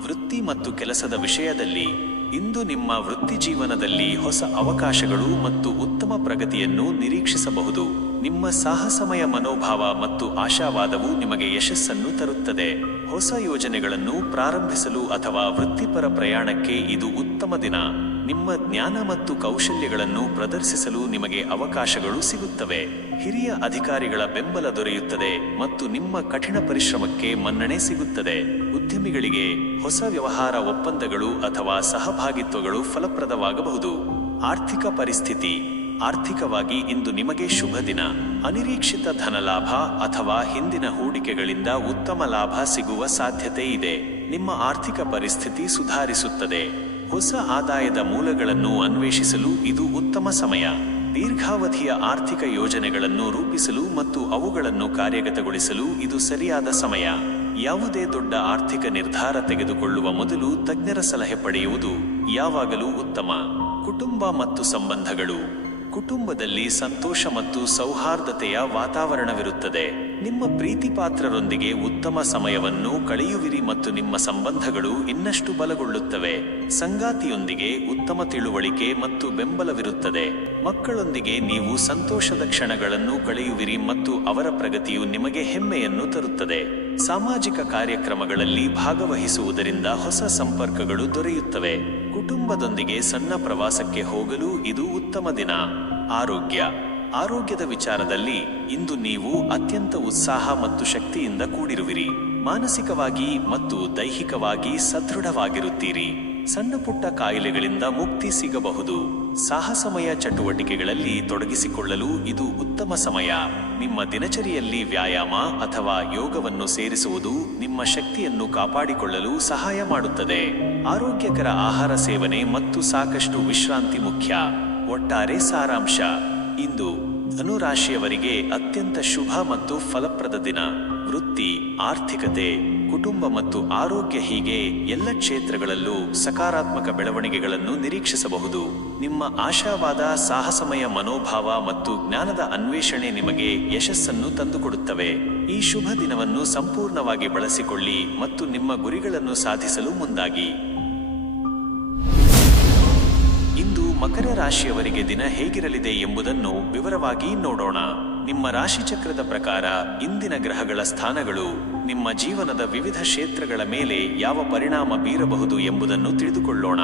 ವೃತ್ತಿ ಮತ್ತು ಕೆಲಸದ ವಿಷಯದಲ್ಲಿ ಇಂದು ನಿಮ್ಮ ವೃತ್ತಿಜೀವನದಲ್ಲಿ ಹೊಸ ಅವಕಾಶಗಳು ಮತ್ತು ಉತ್ತಮ ಪ್ರಗತಿಯನ್ನು ನಿರೀಕ್ಷಿಸಬಹುದು. ನಿಮ್ಮ ಸಾಹಸಮಯ ಮನೋಭಾವ ಮತ್ತು ಆಶಾವಾದವು ನಿಮಗೆ ಯಶಸ್ಸನ್ನು ತರುತ್ತದೆ. ಹೊಸ ಯೋಜನೆಗಳನ್ನು ಪ್ರಾರಂಭಿಸಲು ಅಥವಾ ವೃತ್ತಿಪರ ಪ್ರಯಾಣಕ್ಕೆ ಇದು ಉತ್ತಮ ದಿನ. ನಿಮ್ಮ ಜ್ಞಾನ ಮತ್ತು ಕೌಶಲ್ಯಗಳನ್ನು ಪ್ರದರ್ಶಿಸಲು ನಿಮಗೆ ಅವಕಾಶಗಳು ಸಿಗುತ್ತವೆ. ಹಿರಿಯ ಅಧಿಕಾರಿಗಳ ಬೆಂಬಲ ದೊರೆಯುತ್ತದೆ ಮತ್ತು ನಿಮ್ಮ ಕಠಿಣ ಪರಿಶ್ರಮಕ್ಕೆ ಮನ್ನಣೆ ಸಿಗುತ್ತದೆ. ಉದ್ಯಮಿಗಳಿಗೆ ಹೊಸ ವ್ಯವಹಾರ ಒಪ್ಪಂದಗಳು ಅಥವಾ ಸಹಭಾಗಿತ್ವಗಳು ಫಲಪ್ರದವಾಗಬಹುದು. ಆರ್ಥಿಕ ಪರಿಸ್ಥಿತಿ. ಆರ್ಥಿಕವಾಗಿ ಇಂದು ನಿಮಗೆ ಶುಭ ದಿನ. ಅನಿರೀಕ್ಷಿತ ಧನಲಾಭ ಅಥವಾ ಹಿಂದಿನ ಹೂಡಿಕೆಗಳಿಂದ ಉತ್ತಮ ಲಾಭ ಸಿಗುವ ಸಾಧ್ಯತೆ ಇದೆ. ನಿಮ್ಮ ಆರ್ಥಿಕ ಪರಿಸ್ಥಿತಿ ಸುಧಾರಿಸುತ್ತದೆ. ಹೊಸ ಆದಾಯದ ಮೂಲಗಳನ್ನು ಅನ್ವೇಷಿಸಲು ಇದು ಉತ್ತಮ ಸಮಯ. ದೀರ್ಘಾವಧಿಯ ಆರ್ಥಿಕ ಯೋಜನೆಗಳನ್ನು ರೂಪಿಸಲು ಮತ್ತು ಅವುಗಳನ್ನು ಕಾರ್ಯಗತಗೊಳಿಸಲು ಇದು ಸರಿಯಾದ ಸಮಯ. ಯಾವುದೇ ದೊಡ್ಡ ಆರ್ಥಿಕ ನಿರ್ಧಾರ ತೆಗೆದುಕೊಳ್ಳುವ ಮೊದಲು ತಜ್ಞರ ಸಲಹೆ ಪಡೆಯುವುದು ಯಾವಾಗಲೂ ಉತ್ತಮ. ಕುಟುಂಬ ಮತ್ತು ಸಂಬಂಧಗಳು. ಕುಟುಂಬದಲ್ಲಿ ಸಂತೋಷ ಮತ್ತು ಸೌಹಾರ್ದತೆಯ ವಾತಾವರಣವಿರುತ್ತದೆ. ನಿಮ್ಮ ಪ್ರೀತಿಪಾತ್ರರೊಂದಿಗೆ ಉತ್ತಮ ಸಮಯವನ್ನು ಕಳೆಯುವಿರಿ ಮತ್ತು ನಿಮ್ಮ ಸಂಬಂಧಗಳು ಇನ್ನಷ್ಟು ಬಲಗೊಳ್ಳುತ್ತವೆ. ಸಂಗಾತಿಯೊಂದಿಗೆ ಉತ್ತಮ ತಿಳುವಳಿಕೆ ಮತ್ತು ಬೆಂಬಲವಿರುತ್ತದೆ. ಮಕ್ಕಳೊಂದಿಗೆ ನೀವು ಸಂತೋಷದ ಕ್ಷಣಗಳನ್ನು ಕಳೆಯುವಿರಿ ಮತ್ತು ಅವರ ಪ್ರಗತಿಯು ನಿಮಗೆ ಹೆಮ್ಮೆಯನ್ನು ತರುತ್ತದೆ. ಸಾಮಾಜಿಕ ಕಾರ್ಯಕ್ರಮಗಳಲ್ಲಿ ಭಾಗವಹಿಸುವುದರಿಂದ ಹೊಸ ಸಂಪರ್ಕಗಳು ದೊರೆಯುತ್ತವೆ. ಕುಟುಂಬದೊಂದಿಗೆ ಸಣ್ಣ ಪ್ರವಾಸಕ್ಕೆ ಹೋಗಲು ಇದು ಉತ್ತಮ ದಿನ. ಆರೋಗ್ಯ. ಆರೋಗ್ಯದ ವಿಚಾರದಲ್ಲಿ ಇಂದು ನೀವು ಅತ್ಯಂತ ಉತ್ಸಾಹ ಮತ್ತು ಶಕ್ತಿಯಿಂದ ಕೂಡಿರುವಿರಿ. ಮಾನಸಿಕವಾಗಿ ಮತ್ತು ದೈಹಿಕವಾಗಿ ಸದೃಢವಾಗಿರುತ್ತೀರಿ. ಸಣ್ಣ ಪುಟ್ಟ ಕಾಯಿಲೆಗಳಿಂದ ಮುಕ್ತಿ ಸಿಗಬಹುದು. ಸಾಹಸಮಯ ಚಟುವಟಿಕೆಗಳಲ್ಲಿ ತೊಡಗಿಸಿಕೊಳ್ಳಲು ಇದು ಉತ್ತಮ ಸಮಯ. ನಿಮ್ಮ ದಿನಚರಿಯಲ್ಲಿ ವ್ಯಾಯಾಮ ಅಥವಾ ಯೋಗವನ್ನು ಸೇರಿಸುವುದು ನಿಮ್ಮ ಶಕ್ತಿಯನ್ನು ಕಾಪಾಡಿಕೊಳ್ಳಲು ಸಹಾಯ ಮಾಡುತ್ತದೆ. ಆರೋಗ್ಯಕರ ಆಹಾರ ಸೇವನೆ ಮತ್ತು ಸಾಕಷ್ಟು ವಿಶ್ರಾಂತಿ ಮುಖ್ಯ. ಒಟ್ಟಾರೆ ಸಾರಾಂಶ. ಇಂದು ಧನುರಾಶಿಯವರಿಗೆ ಅತ್ಯಂತ ಶುಭ ಮತ್ತು ಫಲಪ್ರದ ದಿನ. ವೃತ್ತಿ, ಆರ್ಥಿಕತೆ, ಕುಟುಂಬ ಮತ್ತು ಆರೋಗ್ಯ ಹೀಗೆ ಎಲ್ಲ ಕ್ಷೇತ್ರಗಳಲ್ಲೂ ಸಕಾರಾತ್ಮಕ ಬೆಳವಣಿಗೆಗಳನ್ನು ನಿರೀಕ್ಷಿಸಬಹುದು. ನಿಮ್ಮ ಆಶಾವಾದ, ಸಾಹಸಮಯ ಮನೋಭಾವ ಮತ್ತು ಜ್ಞಾನದ ಅನ್ವೇಷಣೆ ನಿಮಗೆ ಯಶಸ್ಸನ್ನು ತಂದುಕೊಡುತ್ತವೆ. ಈ ಶುಭ ದಿನವನ್ನು ಸಂಪೂರ್ಣವಾಗಿ ಬಳಸಿಕೊಳ್ಳಿ ಮತ್ತು ನಿಮ್ಮ ಗುರಿಗಳನ್ನು ಸಾಧಿಸಲು ಮುಂದಾಗಿ. ಇಂದು ಮಕರ ರಾಶಿಯವರಿಗೆ ದಿನ ಹೇಗಿರಲಿದೆ ಎಂಬುದನ್ನು ವಿವರವಾಗಿ ನೋಡೋಣ. ನಿಮ್ಮ ರಾಶಿಚಕ್ರದ ಪ್ರಕಾರ ಇಂದಿನ ಗ್ರಹಗಳ ಸ್ಥಾನಗಳು ನಿಮ್ಮ ಜೀವನದ ವಿವಿಧ ಕ್ಷೇತ್ರಗಳ ಮೇಲೆ ಯಾವ ಪರಿಣಾಮ ಬೀರಬಹುದು ಎಂಬುದನ್ನು ತಿಳಿದುಕೊಳ್ಳೋಣ.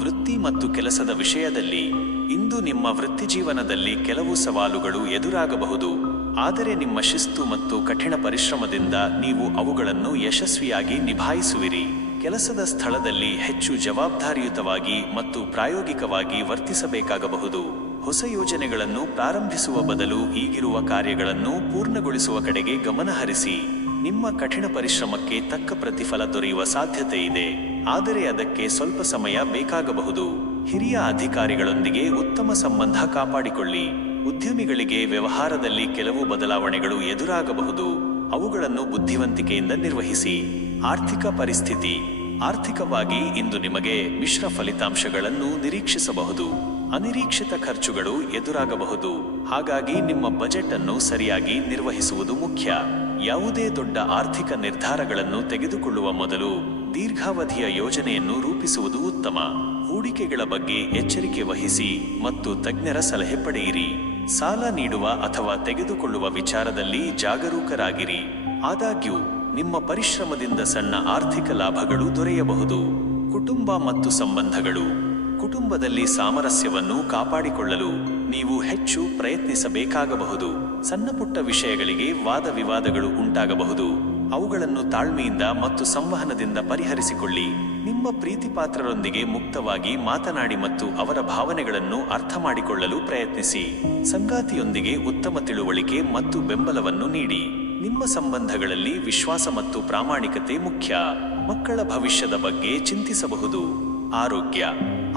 ವೃತ್ತಿ ಮತ್ತು ಕೆಲಸದ ವಿಷಯದಲ್ಲಿ ಇಂದು ನಿಮ್ಮ ವೃತ್ತಿಜೀವನದಲ್ಲಿ ಕೆಲವು ಸವಾಲುಗಳು ಎದುರಾಗಬಹುದು. ಆದರೆ ನಿಮ್ಮ ಶಿಸ್ತು ಮತ್ತು ಕಠಿಣ ಪರಿಶ್ರಮದಿಂದ ನೀವು ಅವುಗಳನ್ನು ಯಶಸ್ವಿಯಾಗಿ ನಿಭಾಯಿಸುವಿರಿ. ಕೆಲಸದ ಸ್ಥಳದಲ್ಲಿ ಹೆಚ್ಚು ಜವಾಬ್ದಾರಿಯುತವಾಗಿ ಮತ್ತು ಪ್ರಾಯೋಗಿಕವಾಗಿ ವರ್ತಿಸಬೇಕಾಗಬಹುದು. ಹೊಸ ಯೋಜನೆಗಳನ್ನು ಪ್ರಾರಂಭಿಸುವ ಬದಲು ಈಗಿರುವ ಕಾರ್ಯಗಳನ್ನು ಪೂರ್ಣಗೊಳಿಸುವ ಕಡೆಗೆ ಗಮನ ಹರಿಸಿ. ನಿಮ್ಮ ಕಠಿಣ ಪರಿಶ್ರಮಕ್ಕೆ ತಕ್ಕ ಪ್ರತಿಫಲ ದೊರೆಯುವ ಸಾಧ್ಯತೆ ಇದೆ, ಆದರೆ ಅದಕ್ಕೆ ಸ್ವಲ್ಪ ಸಮಯ ಬೇಕಾಗಬಹುದು. ಹಿರಿಯ ಅಧಿಕಾರಿಗಳೊಂದಿಗೆ ಉತ್ತಮ ಸಂಬಂಧ ಕಾಪಾಡಿಕೊಳ್ಳಿ. ಉದ್ಯಮಿಗಳಿಗೆ ವ್ಯವಹಾರದಲ್ಲಿ ಕೆಲವು ಬದಲಾವಣೆಗಳು ಎದುರಾಗಬಹುದು. ಅವುಗಳನ್ನು ಬುದ್ಧಿವಂತಿಕೆಯಿಂದ ನಿರ್ವಹಿಸಿ. ಆರ್ಥಿಕ ಪರಿಸ್ಥಿತಿ. ಆರ್ಥಿಕವಾಗಿ ಇಂದು ನಿಮಗೆ ಮಿಶ್ರ ಫಲಿತಾಂಶಗಳನ್ನು ನಿರೀಕ್ಷಿಸಬಹುದು. ಅನಿರೀಕ್ಷಿತ ಖರ್ಚುಗಳು ಎದುರಾಗಬಹುದು. ಹಾಗಾಗಿ ನಿಮ್ಮ ಬಜೆಟ್ ಅನ್ನು ಸರಿಯಾಗಿ ನಿರ್ವಹಿಸುವುದು ಮುಖ್ಯ. ಯಾವುದೇ ದೊಡ್ಡ ಆರ್ಥಿಕ ನಿರ್ಧಾರಗಳನ್ನು ತೆಗೆದುಕೊಳ್ಳುವ ಮೊದಲು ದೀರ್ಘಾವಧಿಯ ಯೋಜನೆಯನ್ನು ರೂಪಿಸುವುದು ಉತ್ತಮ. ಹೂಡಿಕೆಗಳ ಬಗ್ಗೆ ಎಚ್ಚರಿಕೆ ವಹಿಸಿ ಮತ್ತು ತಜ್ಞರ ಸಲಹೆ ಪಡೆಯಿರಿ. ಸಾಲ ನೀಡುವ ಅಥವಾ ತೆಗೆದುಕೊಳ್ಳುವ ವಿಚಾರದಲ್ಲಿ ಜಾಗರೂಕರಾಗಿರಿ. ಆದಾಗ್ಯೂ ನಿಮ್ಮ ಪರಿಶ್ರಮದಿಂದ ಸಣ್ಣ ಆರ್ಥಿಕ ಲಾಭಗಳು ದೊರೆಯಬಹುದು. ಕುಟುಂಬ ಮತ್ತು ಸಂಬಂಧಗಳು. ಕುಟುಂಬದಲ್ಲಿ ಸಾಮರಸ್ಯವನ್ನು ಕಾಪಾಡಿಕೊಳ್ಳಲು ನೀವು ಹೆಚ್ಚು ಪ್ರಯತ್ನಿಸಬೇಕಾಗಬಹುದು. ಸಣ್ಣ ಪುಟ್ಟ ವಿಷಯಗಳಿಗೆ ವಾದ ವಿವಾದಗಳು ಉಂಟಾಗಬಹುದು. ಅವುಗಳನ್ನು ತಾಳ್ಮೆಯಿಂದ ಮತ್ತು ಸಂವಹನದಿಂದ ಪರಿಹರಿಸಿಕೊಳ್ಳಿ. ನಿಮ್ಮ ಪ್ರೀತಿಪಾತ್ರರೊಂದಿಗೆ ಮುಕ್ತವಾಗಿ ಮಾತನಾಡಿ ಮತ್ತು ಅವರ ಭಾವನೆಗಳನ್ನು ಅರ್ಥ ಮಾಡಿಕೊಳ್ಳಲು ಪ್ರಯತ್ನಿಸಿ. ಸಂಗಾತಿಯೊಂದಿಗೆ ಉತ್ತಮ ತಿಳುವಳಿಕೆ ಮತ್ತು ಬೆಂಬಲವನ್ನು ನೀಡಿ. ನಿಮ್ಮ ಸಂಬಂಧಗಳಲ್ಲಿ ವಿಶ್ವಾಸ ಮತ್ತು ಪ್ರಾಮಾಣಿಕತೆ ಮುಖ್ಯ. ಮಕ್ಕಳ ಭವಿಷ್ಯದ ಬಗ್ಗೆ ಚಿಂತಿಸಬಹುದು. ಆರೋಗ್ಯ.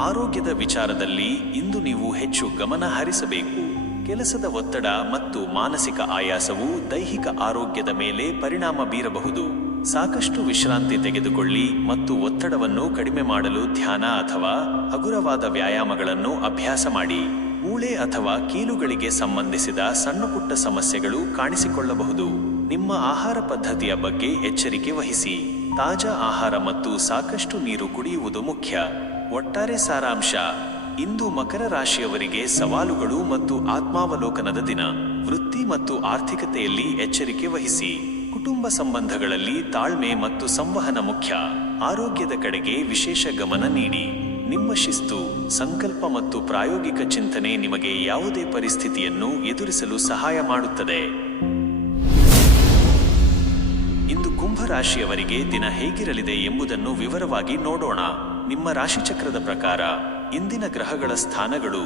ಆರೋಗ್ಯದ ವಿಚಾರದಲ್ಲಿ ಇಂದು ನೀವು ಹೆಚ್ಚು ಗಮನ ಹರಿಸಬೇಕು. ಕೆಲಸದ ಒತ್ತಡ ಮತ್ತು ಮಾನಸಿಕ ಆಯಾಸವು ದೈಹಿಕ ಆರೋಗ್ಯದ ಮೇಲೆ ಪರಿಣಾಮ ಬೀರಬಹುದು. ಸಾಕಷ್ಟು ವಿಶ್ರಾಂತಿ ತೆಗೆದುಕೊಳ್ಳಿ ಮತ್ತು ಒತ್ತಡವನ್ನು ಕಡಿಮೆ ಮಾಡಲು ಧ್ಯಾನ ಅಥವಾ ಹಗುರವಾದ ವ್ಯಾಯಾಮಗಳನ್ನು ಅಭ್ಯಾಸ ಮಾಡಿ. ಮೂಳೆ ಅಥವಾ ಕೀಲುಗಳಿಗೆ ಸಂಬಂಧಿಸಿದ ಸಣ್ಣ ಪುಟ್ಟ ಸಮಸ್ಯೆಗಳು ಕಾಣಿಸಿಕೊಳ್ಳಬಹುದು. ನಿಮ್ಮ ಆಹಾರ ಪದ್ಧತಿಯ ಬಗ್ಗೆ ಎಚ್ಚರಿಕೆ ವಹಿಸಿ. ತಾಜಾ ಆಹಾರ ಮತ್ತು ಸಾಕಷ್ಟು ನೀರು ಕುಡಿಯುವುದು ಮುಖ್ಯ. ಒಟ್ಟಾರೆ ಸಾರಾಂಶ: ಇಂದು ಮಕರ ರಾಶಿಯವರಿಗೆ ಸವಾಲುಗಳು ಮತ್ತು ಆತ್ಮಾವಲೋಕನದ ದಿನ. ವೃತ್ತಿ ಮತ್ತು ಆರ್ಥಿಕತೆಯಲ್ಲಿ ಎಚ್ಚರಿಕೆ ವಹಿಸಿ. ಕುಟುಂಬ ಸಂಬಂಧಗಳಲ್ಲಿ ತಾಳ್ಮೆ ಮತ್ತು ಸಂವಹನ ಮುಖ್ಯ. ಆರೋಗ್ಯದ ಕಡೆಗೆ ವಿಶೇಷ ಗಮನ ನೀಡಿ. ನಿಮ್ಮ ಶಿಸ್ತು, ಸಂಕಲ್ಪ ಮತ್ತು ಪ್ರಾಯೋಗಿಕ ಚಿಂತನೆ ನಿಮಗೆ ಯಾವುದೇ ಪರಿಸ್ಥಿತಿಯನ್ನು ಎದುರಿಸಲು ಸಹಾಯ ಮಾಡುತ್ತದೆ. ಇಂದು ಕುಂಭ ರಾಶಿಯವರಿಗೆ ದಿನ ಹೇಗಿರಲಿದೆ ಎಂಬುದನ್ನು ವಿವರವಾಗಿ ನೋಡೋಣ. ನಿಮ್ಮ ರಾಶಿಚಕ್ರದ ಪ್ರಕಾರ ಇಂದಿನ ಗ್ರಹಗಳ ಸ್ಥಾನಗಳು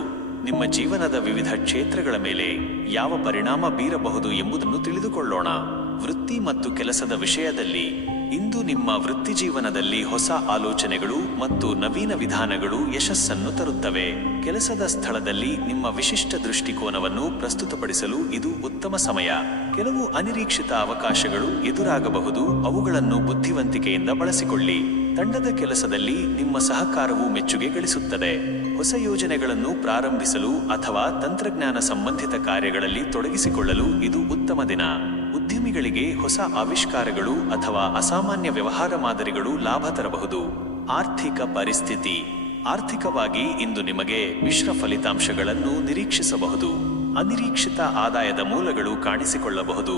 ನಿಮ್ಮ ಜೀವನದ ವಿವಿಧ ಕ್ಷೇತ್ರಗಳ ಮೇಲೆ ಯಾವ ಪರಿಣಾಮ ಬೀರಬಹುದು ಎಂಬುದನ್ನು ತಿಳಿದುಕೊಳ್ಳೋಣ. ವೃತ್ತಿ ಮತ್ತು ಕೆಲಸದ ವಿಷಯದಲ್ಲಿ ಇಂದು ನಿಮ್ಮ ವೃತ್ತಿಜೀವನದಲ್ಲಿ ಹೊಸ ಆಲೋಚನೆಗಳು ಮತ್ತು ನವೀನ ವಿಧಾನಗಳು ಯಶಸ್ಸನ್ನು ತರುತ್ತವೆ. ಕೆಲಸದ ಸ್ಥಳದಲ್ಲಿ ನಿಮ್ಮ ವಿಶಿಷ್ಟ ದೃಷ್ಟಿಕೋನವನ್ನು ಪ್ರಸ್ತುತಪಡಿಸಲು ಇದು ಉತ್ತಮ ಸಮಯ. ಕೆಲವು ಅನಿರೀಕ್ಷಿತ ಅವಕಾಶಗಳು ಎದುರಾಗಬಹುದು, ಅವುಗಳನ್ನು ಬುದ್ಧಿವಂತಿಕೆಯಿಂದ ಬಳಸಿಕೊಳ್ಳಿ. ತಂಡದ ಕೆಲಸದಲ್ಲಿ ನಿಮ್ಮ ಸಹಕಾರವು ಮೆಚ್ಚುಗೆ ಗಳಿಸುತ್ತದೆ. ಹೊಸ ಯೋಜನೆಗಳನ್ನು ಪ್ರಾರಂಭಿಸಲು ಅಥವಾ ತಂತ್ರಜ್ಞಾನ ಸಂಬಂಧಿತ ಕಾರ್ಯಗಳಲ್ಲಿ ತೊಡಗಿಸಿಕೊಳ್ಳಲು ಇದು ಉತ್ತಮ ದಿನ. ಉದ್ಯಮಿಗಳಿಗೆ ಹೊಸ ಆವಿಷ್ಕಾರಗಳು ಅಥವಾ ಅಸಾಮಾನ್ಯ ವ್ಯವಹಾರ ಮಾದರಿಗಳು ಲಾಭ ತರಬಹುದು. ಆರ್ಥಿಕ ಪರಿಸ್ಥಿತಿ: ಆರ್ಥಿಕವಾಗಿ ಇಂದು ನಿಮಗೆ ಮಿಶ್ರ ಫಲಿತಾಂಶಗಳನ್ನು ನಿರೀಕ್ಷಿಸಬಹುದು. ಅನಿರೀಕ್ಷಿತ ಆದಾಯದ ಮೂಲಗಳು ಕಾಣಿಸಿಕೊಳ್ಳಬಹುದು,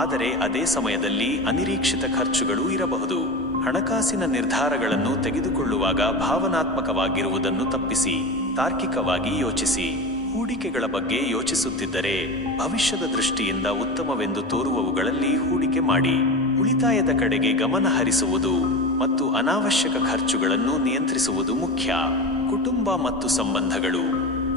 ಆದರೆ ಅದೇ ಸಮಯದಲ್ಲಿ ಅನಿರೀಕ್ಷಿತ ಖರ್ಚುಗಳು ಇರಬಹುದು. ಹಣಕಾಸಿನ ನಿರ್ಧಾರಗಳನ್ನು ತೆಗೆದುಕೊಳ್ಳುವಾಗ ಭಾವನಾತ್ಮಕವಾಗಿರುವುದನ್ನು ತಪ್ಪಿಸಿ ತಾರ್ಕಿಕವಾಗಿ ಯೋಚಿಸಿ. ಹೂಡಿಕೆಗಳ ಬಗ್ಗೆ ಯೋಚಿಸುತ್ತಿದ್ದರೆ ಭವಿಷ್ಯದ ದೃಷ್ಟಿಯಿಂದ ಉತ್ತಮವೆಂದು ತೋರುವವುಗಳಲ್ಲಿ ಹೂಡಿಕೆ ಮಾಡಿ. ಉಳಿತಾಯದ ಕಡೆಗೆ ಗಮನ ಹರಿಸುವುದು ಮತ್ತು ಅನಾವಶ್ಯಕ ಖರ್ಚುಗಳನ್ನು ನಿಯಂತ್ರಿಸುವುದು ಮುಖ್ಯ. ಕುಟುಂಬ ಮತ್ತು ಸಂಬಂಧಗಳು: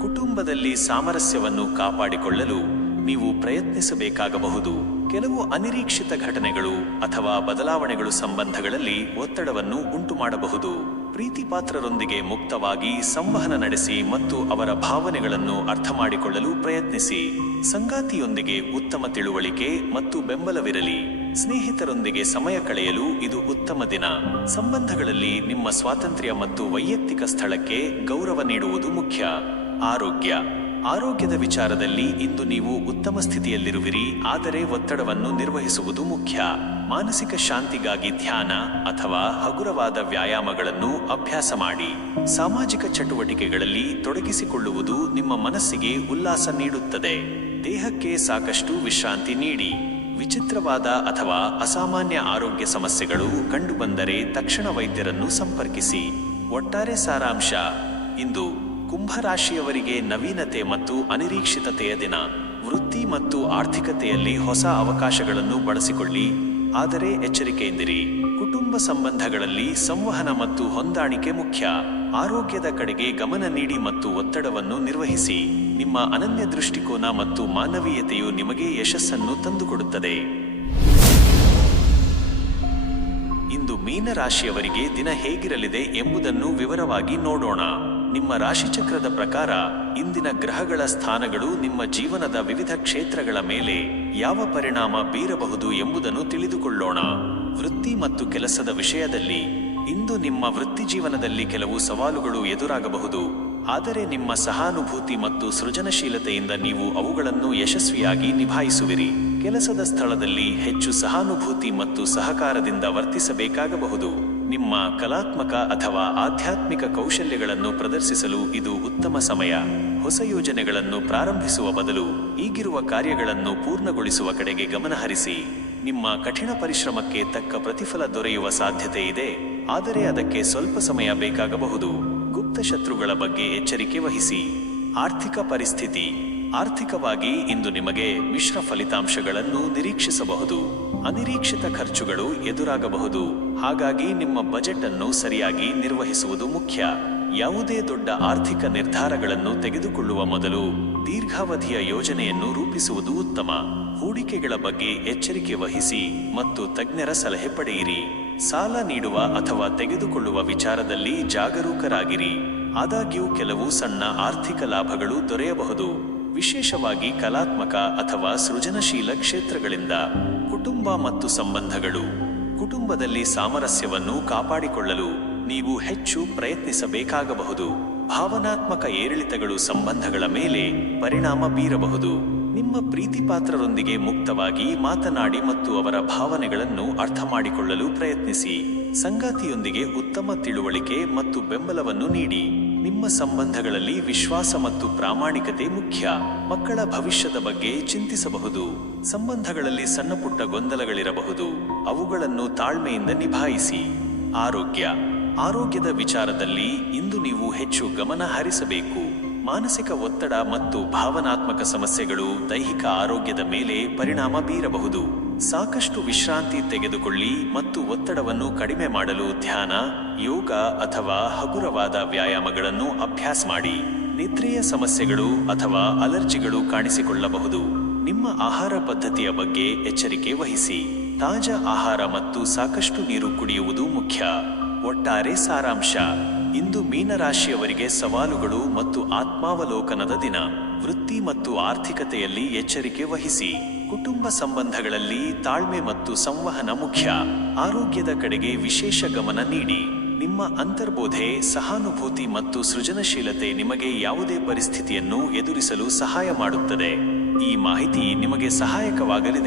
ಕುಟುಂಬದಲ್ಲಿ ಸಾಮರಸ್ಯವನ್ನು ಕಾಪಾಡಿಕೊಳ್ಳಲು ನೀವು ಪ್ರಯತ್ನಿಸಬೇಕಾಗಬಹುದು. ಕೆಲವು ಅನಿರೀಕ್ಷಿತ ಘಟನೆಗಳು ಅಥವಾ ಬದಲಾವಣೆಗಳು ಸಂಬಂಧಗಳಲ್ಲಿ ಒತ್ತಡವನ್ನು ಉಂಟುಮಾಡಬಹುದು. ಪ್ರೀತಿಪಾತ್ರರೊಂದಿಗೆ ಮುಕ್ತವಾಗಿ ಸಂವಹನ ನಡೆಸಿ ಮತ್ತು ಅವರ ಭಾವನೆಗಳನ್ನು ಅರ್ಥಮಾಡಿಕೊಳ್ಳಲು ಪ್ರಯತ್ನಿಸಿ. ಸಂಗಾತಿಯೊಂದಿಗೆ ಉತ್ತಮ ತಿಳುವಳಿಕೆ ಮತ್ತು ಬೆಂಬಲವಿರಲಿ. ಸ್ನೇಹಿತರೊಂದಿಗೆ ಸಮಯ ಕಳೆಯಲು ಇದು ಉತ್ತಮ ದಿನ. ಸಂಬಂಧಗಳಲ್ಲಿ ನಿಮ್ಮ ಸ್ವಾತಂತ್ರ್ಯ ಮತ್ತು ವೈಯಕ್ತಿಕ ಸ್ಥಳಕ್ಕೆ ಗೌರವ ನೀಡುವುದು ಮುಖ್ಯ. ಆರೋಗ್ಯದ ವಿಚಾರದಲ್ಲಿ ಇಂದು ನೀವು ಉತ್ತಮ ಸ್ಥಿತಿಯಲ್ಲಿರುವಿರಿ, ಆದರೆ ಒತ್ತಡವನ್ನು ನಿರ್ವಹಿಸುವುದು ಮುಖ್ಯ. ಮಾನಸಿಕ ಶಾಂತಿಗಾಗಿ ಧ್ಯಾನ ಅಥವಾ ಹಗುರವಾದ ವ್ಯಾಯಾಮಗಳನ್ನು ಅಭ್ಯಾಸ ಮಾಡಿ. ಸಾಮಾಜಿಕ ಚಟುವಟಿಕೆಗಳಲ್ಲಿ ತೊಡಗಿಸಿಕೊಳ್ಳುವುದು ನಿಮ್ಮ ಮನಸ್ಸಿಗೆ ಉಲ್ಲಾಸ ನೀಡುತ್ತದೆ. ದೇಹಕ್ಕೆ ಸಾಕಷ್ಟು ವಿಶ್ರಾಂತಿ ನೀಡಿ. ವಿಚಿತ್ರವಾದ ಅಥವಾ ಅಸಾಮಾನ್ಯ ಆರೋಗ್ಯ ಸಮಸ್ಯೆಗಳು ಕಂಡುಬಂದರೆ ತಕ್ಷಣ ವೈದ್ಯರನ್ನು ಸಂಪರ್ಕಿಸಿ. ಒಟ್ಟಾರೆ ಸಾರಾಂಶ: ಇಂದು ಕುಂಭರಾಶಿಯವರಿಗೆ ನವೀನತೆ ಮತ್ತು ಅನಿರೀಕ್ಷಿತತೆಯ ದಿನ. ವೃತ್ತಿ ಮತ್ತು ಆರ್ಥಿಕತೆಯಲ್ಲಿ ಹೊಸ ಅವಕಾಶಗಳನ್ನು ಬಳಸಿಕೊಳ್ಳಿ, ಆದರೆ ಎಚ್ಚರಿಕೆಯಿಂದಿರಿ. ಕುಟುಂಬ ಸಂಬಂಧಗಳಲ್ಲಿ ಸಂವಹನ ಮತ್ತು ಹೊಂದಾಣಿಕೆ ಮುಖ್ಯ. ಆರೋಗ್ಯದ ಕಡೆಗೆ ಗಮನ ನೀಡಿ ಮತ್ತು ಒತ್ತಡವನ್ನು ನಿರ್ವಹಿಸಿ. ನಿಮ್ಮ ಅನನ್ಯ ದೃಷ್ಟಿಕೋನ ಮತ್ತು ಮಾನವೀಯತೆಯು ನಿಮಗೆ ಯಶಸ್ಸನ್ನು ತಂದುಕೊಡುತ್ತದೆ. ಇಂದು ಮೀನ ರಾಶಿಯವರಿಗೆ ದಿನ ಹೇಗಿರಲಿದೆ ಎಂಬುದನ್ನು ವಿವರವಾಗಿ ನೋಡೋಣ. ನಿಮ್ಮ ರಾಶಿಚಕ್ರದ ಪ್ರಕಾರ ಇಂದಿನ ಗ್ರಹಗಳ ಸ್ಥಾನಗಳು ನಿಮ್ಮ ಜೀವನದ ವಿವಿಧ ಕ್ಷೇತ್ರಗಳ ಮೇಲೆ ಯಾವ ಪರಿಣಾಮ ಬೀರಬಹುದು ಎಂಬುದನ್ನು ತಿಳಿದುಕೊಳ್ಳೋಣ. ವೃತ್ತಿ ಮತ್ತು ಕೆಲಸದ ವಿಷಯದಲ್ಲಿ ಇಂದು ನಿಮ್ಮ ವೃತ್ತಿಜೀವನದಲ್ಲಿ ಕೆಲವು ಸವಾಲುಗಳು ಎದುರಾಗಬಹುದು, ಆದರೆ ನಿಮ್ಮ ಸಹಾನುಭೂತಿ ಮತ್ತು ಸೃಜನಶೀಲತೆಯಿಂದ ನೀವು ಅವುಗಳನ್ನು ಯಶಸ್ವಿಯಾಗಿ ನಿಭಾಯಿಸುವಿರಿ. ಕೆಲಸದ ಸ್ಥಳದಲ್ಲಿ ಹೆಚ್ಚು ಸಹಾನುಭೂತಿ ಮತ್ತು ಸಹಕಾರದಿಂದ ವರ್ತಿಸಬೇಕಾಗಬಹುದು. ನಿಮ್ಮ ಕಲಾತ್ಮಕ ಅಥವಾ ಆಧ್ಯಾತ್ಮಿಕ ಕೌಶಲ್ಯಗಳನ್ನು ಪ್ರದರ್ಶಿಸಲು ಇದು ಉತ್ತಮ ಸಮಯ. ಹೊಸ ಯೋಜನೆಗಳನ್ನು ಪ್ರಾರಂಭಿಸುವ ಬದಲು ಈಗಿರುವ ಕಾರ್ಯಗಳನ್ನು ಪೂರ್ಣಗೊಳಿಸುವ ಕಡೆಗೆ ಗಮನಹರಿಸಿ. ನಿಮ್ಮ ಕಠಿಣ ಪರಿಶ್ರಮಕ್ಕೆ ತಕ್ಕ ಪ್ರತಿಫಲ ದೊರೆಯುವ ಸಾಧ್ಯತೆ ಇದೆ, ಆದರೆ ಅದಕ್ಕೆ ಸ್ವಲ್ಪ ಸಮಯ ಬೇಕಾಗಬಹುದು. ಗುಪ್ತ ಶತ್ರುಗಳ ಬಗ್ಗೆ ಎಚ್ಚರಿಕೆ ವಹಿಸಿ. ಆರ್ಥಿಕ ಪರಿಸ್ಥಿತಿ: ಆರ್ಥಿಕವಾಗಿ ಇಂದು ನಿಮಗೆ ಮಿಶ್ರ ಫಲಿತಾಂಶಗಳನ್ನು ನಿರೀಕ್ಷಿಸಬಹುದು. ಅನಿರೀಕ್ಷಿತ ಖರ್ಚುಗಳು ಎದುರಾಗಬಹುದು, ಹಾಗಾಗಿ ನಿಮ್ಮ ಬಜೆಟ್ ಅನ್ನು ಸರಿಯಾಗಿ ನಿರ್ವಹಿಸುವುದು ಮುಖ್ಯ. ಯಾವುದೇ ದೊಡ್ಡ ಆರ್ಥಿಕ ನಿರ್ಧಾರಗಳನ್ನು ತೆಗೆದುಕೊಳ್ಳುವ ಮೊದಲು ದೀರ್ಘಾವಧಿಯ ಯೋಜನೆಯನ್ನು ರೂಪಿಸುವುದು ಉತ್ತಮ. ಹೂಡಿಕೆಗಳ ಬಗ್ಗೆ ಎಚ್ಚರಿಕೆ ವಹಿಸಿ ಮತ್ತು ತಜ್ಞರ ಸಲಹೆ ಪಡೆಯಿರಿ. ಸಾಲ ನೀಡುವ ಅಥವಾ ತೆಗೆದುಕೊಳ್ಳುವ ವಿಚಾರದಲ್ಲಿ ಜಾಗರೂಕರಾಗಿರಿ. ಆದಾಗ್ಯೂ ಕೆಲವು ಸಣ್ಣ ಆರ್ಥಿಕ ಲಾಭಗಳು ದೊರೆಯಬಹುದು, ವಿಶೇಷವಾಗಿ ಕಲಾತ್ಮಕ ಅಥವಾ ಸೃಜನಶೀಲ ಕ್ಷೇತ್ರಗಳಿಂದ. ಕುಟುಂಬ ಮತ್ತು ಸಂಬಂಧಗಳು: ಕುಟುಂಬದಲ್ಲಿ ಸಾಮರಸ್ಯವನ್ನು ಕಾಪಾಡಿಕೊಳ್ಳಲು ನೀವು ಹೆಚ್ಚು ಪ್ರಯತ್ನಿಸಬೇಕಾಗಬಹುದು. ಭಾವನಾತ್ಮಕ ಏರಿಳಿತಗಳು ಸಂಬಂಧಗಳ ಮೇಲೆ ಪರಿಣಾಮ ಬೀರಬಹುದು. ನಿಮ್ಮ ಪ್ರೀತಿಪಾತ್ರರೊಂದಿಗೆ ಮುಕ್ತವಾಗಿ ಮಾತನಾಡಿ ಮತ್ತು ಅವರ ಭಾವನೆಗಳನ್ನು ಅರ್ಥ ಮಾಡಿಕೊಳ್ಳಲು ಪ್ರಯತ್ನಿಸಿ. ಸಂಗಾತಿಯೊಂದಿಗೆ ಉತ್ತಮ ತಿಳುವಳಿಕೆ ಮತ್ತು ಬೆಂಬಲವನ್ನು ನೀಡಿ. ನಿಮ್ಮ ಸಂಬಂಧಗಳಲ್ಲಿ ವಿಶ್ವಾಸ ಮತ್ತು ಪ್ರಾಮಾಣಿಕತೆ ಮುಖ್ಯ. ಮಕ್ಕಳ ಭವಿಷ್ಯದ ಬಗ್ಗೆ ಚಿಂತಿಸಬಹುದು. ಸಂಬಂಧಗಳಲ್ಲಿ ಸಣ್ಣಪುಟ್ಟ ಗೊಂದಲಗಳಿರಬಹುದು. ಅವುಗಳನ್ನು ತಾಳ್ಮೆಯಿಂದ ನಿಭಾಯಿಸಿ. ಆರೋಗ್ಯದ ವಿಚಾರದಲ್ಲಿ ಇಂದು ನೀವು ಹೆಚ್ಚು ಗಮನ ಹರಿಸಬೇಕು. ಮಾನಸಿಕ ಒತ್ತಡ ಮತ್ತು ಭಾವನಾತ್ಮಕ ಸಮಸ್ಯೆಗಳು ದೈಹಿಕ ಆರೋಗ್ಯದ ಮೇಲೆ ಪರಿಣಾಮ ಬೀರಬಹುದು. ಸಾಕಷ್ಟು ವಿಶ್ರಾಂತಿ ತೆಗೆದುಕೊಳ್ಳಿ ಮತ್ತು ಒತ್ತಡವನ್ನು ಕಡಿಮೆ ಮಾಡಲು ಧ್ಯಾನ, ಯೋಗ ಅಥವಾ ಹಗುರವಾದ ವ್ಯಾಯಾಮಗಳನ್ನು ಅಭ್ಯಾಸ ಮಾಡಿ. ನಿದ್ರೆಯ ಸಮಸ್ಯೆಗಳು ಅಥವಾ ಅಲರ್ಜಿಗಳು ಕಾಣಿಸಿಕೊಳ್ಳಬಹುದು. ನಿಮ್ಮ ಆಹಾರ ಪದ್ಧತಿಯ ಬಗ್ಗೆ ಎಚ್ಚರಿಕೆ ವಹಿಸಿ. ತಾಜಾ ಆಹಾರ ಮತ್ತು ಸಾಕಷ್ಟು ನೀರು ಕುಡಿಯುವುದು ಮುಖ್ಯ. ಒಟ್ಟಾರೆ ಸಾರಾಂಶ: ಇಂದು ಮೀನರಾಶಿಯವರಿಗೆ ಸವಾಲುಗಳು ಮತ್ತು ಆತ್ಮಾವಲೋಕನದ ದಿನ. ವೃತ್ತಿ ಮತ್ತು ಆರ್ಥಿಕತೆಯಲ್ಲಿ ಎಚ್ಚರಿಕೆ ವಹಿಸಿ. ಕುಟುಂಬ ಸಂಬಂಧಗಳಲ್ಲಿ ತಾಳ್ಮೆ ಮತ್ತು ಸಂವಹನ ಮುಖ್ಯ. ಆರೋಗ್ಯದ ಕಡೆಗೆ ವಿಶೇಷ ಗಮನ ನೀಡಿ. ನಿಮ್ಮ ಅಂತರ್ಬೋಧೆ, ಸಹಾನುಭೂತಿ ಮತ್ತು ಸೃಜನಶೀಲತೆ ನಿಮಗೆ ಯಾವುದೇ ಪರಿಸ್ಥಿತಿಯನ್ನು ಎದುರಿಸಲು ಸಹಾಯ ಮಾಡುತ್ತದೆ. ಈ ಮಾಹಿತಿ ನಿಮಗೆ ಸಹಾಯಕವಾಗಲಿದೆ.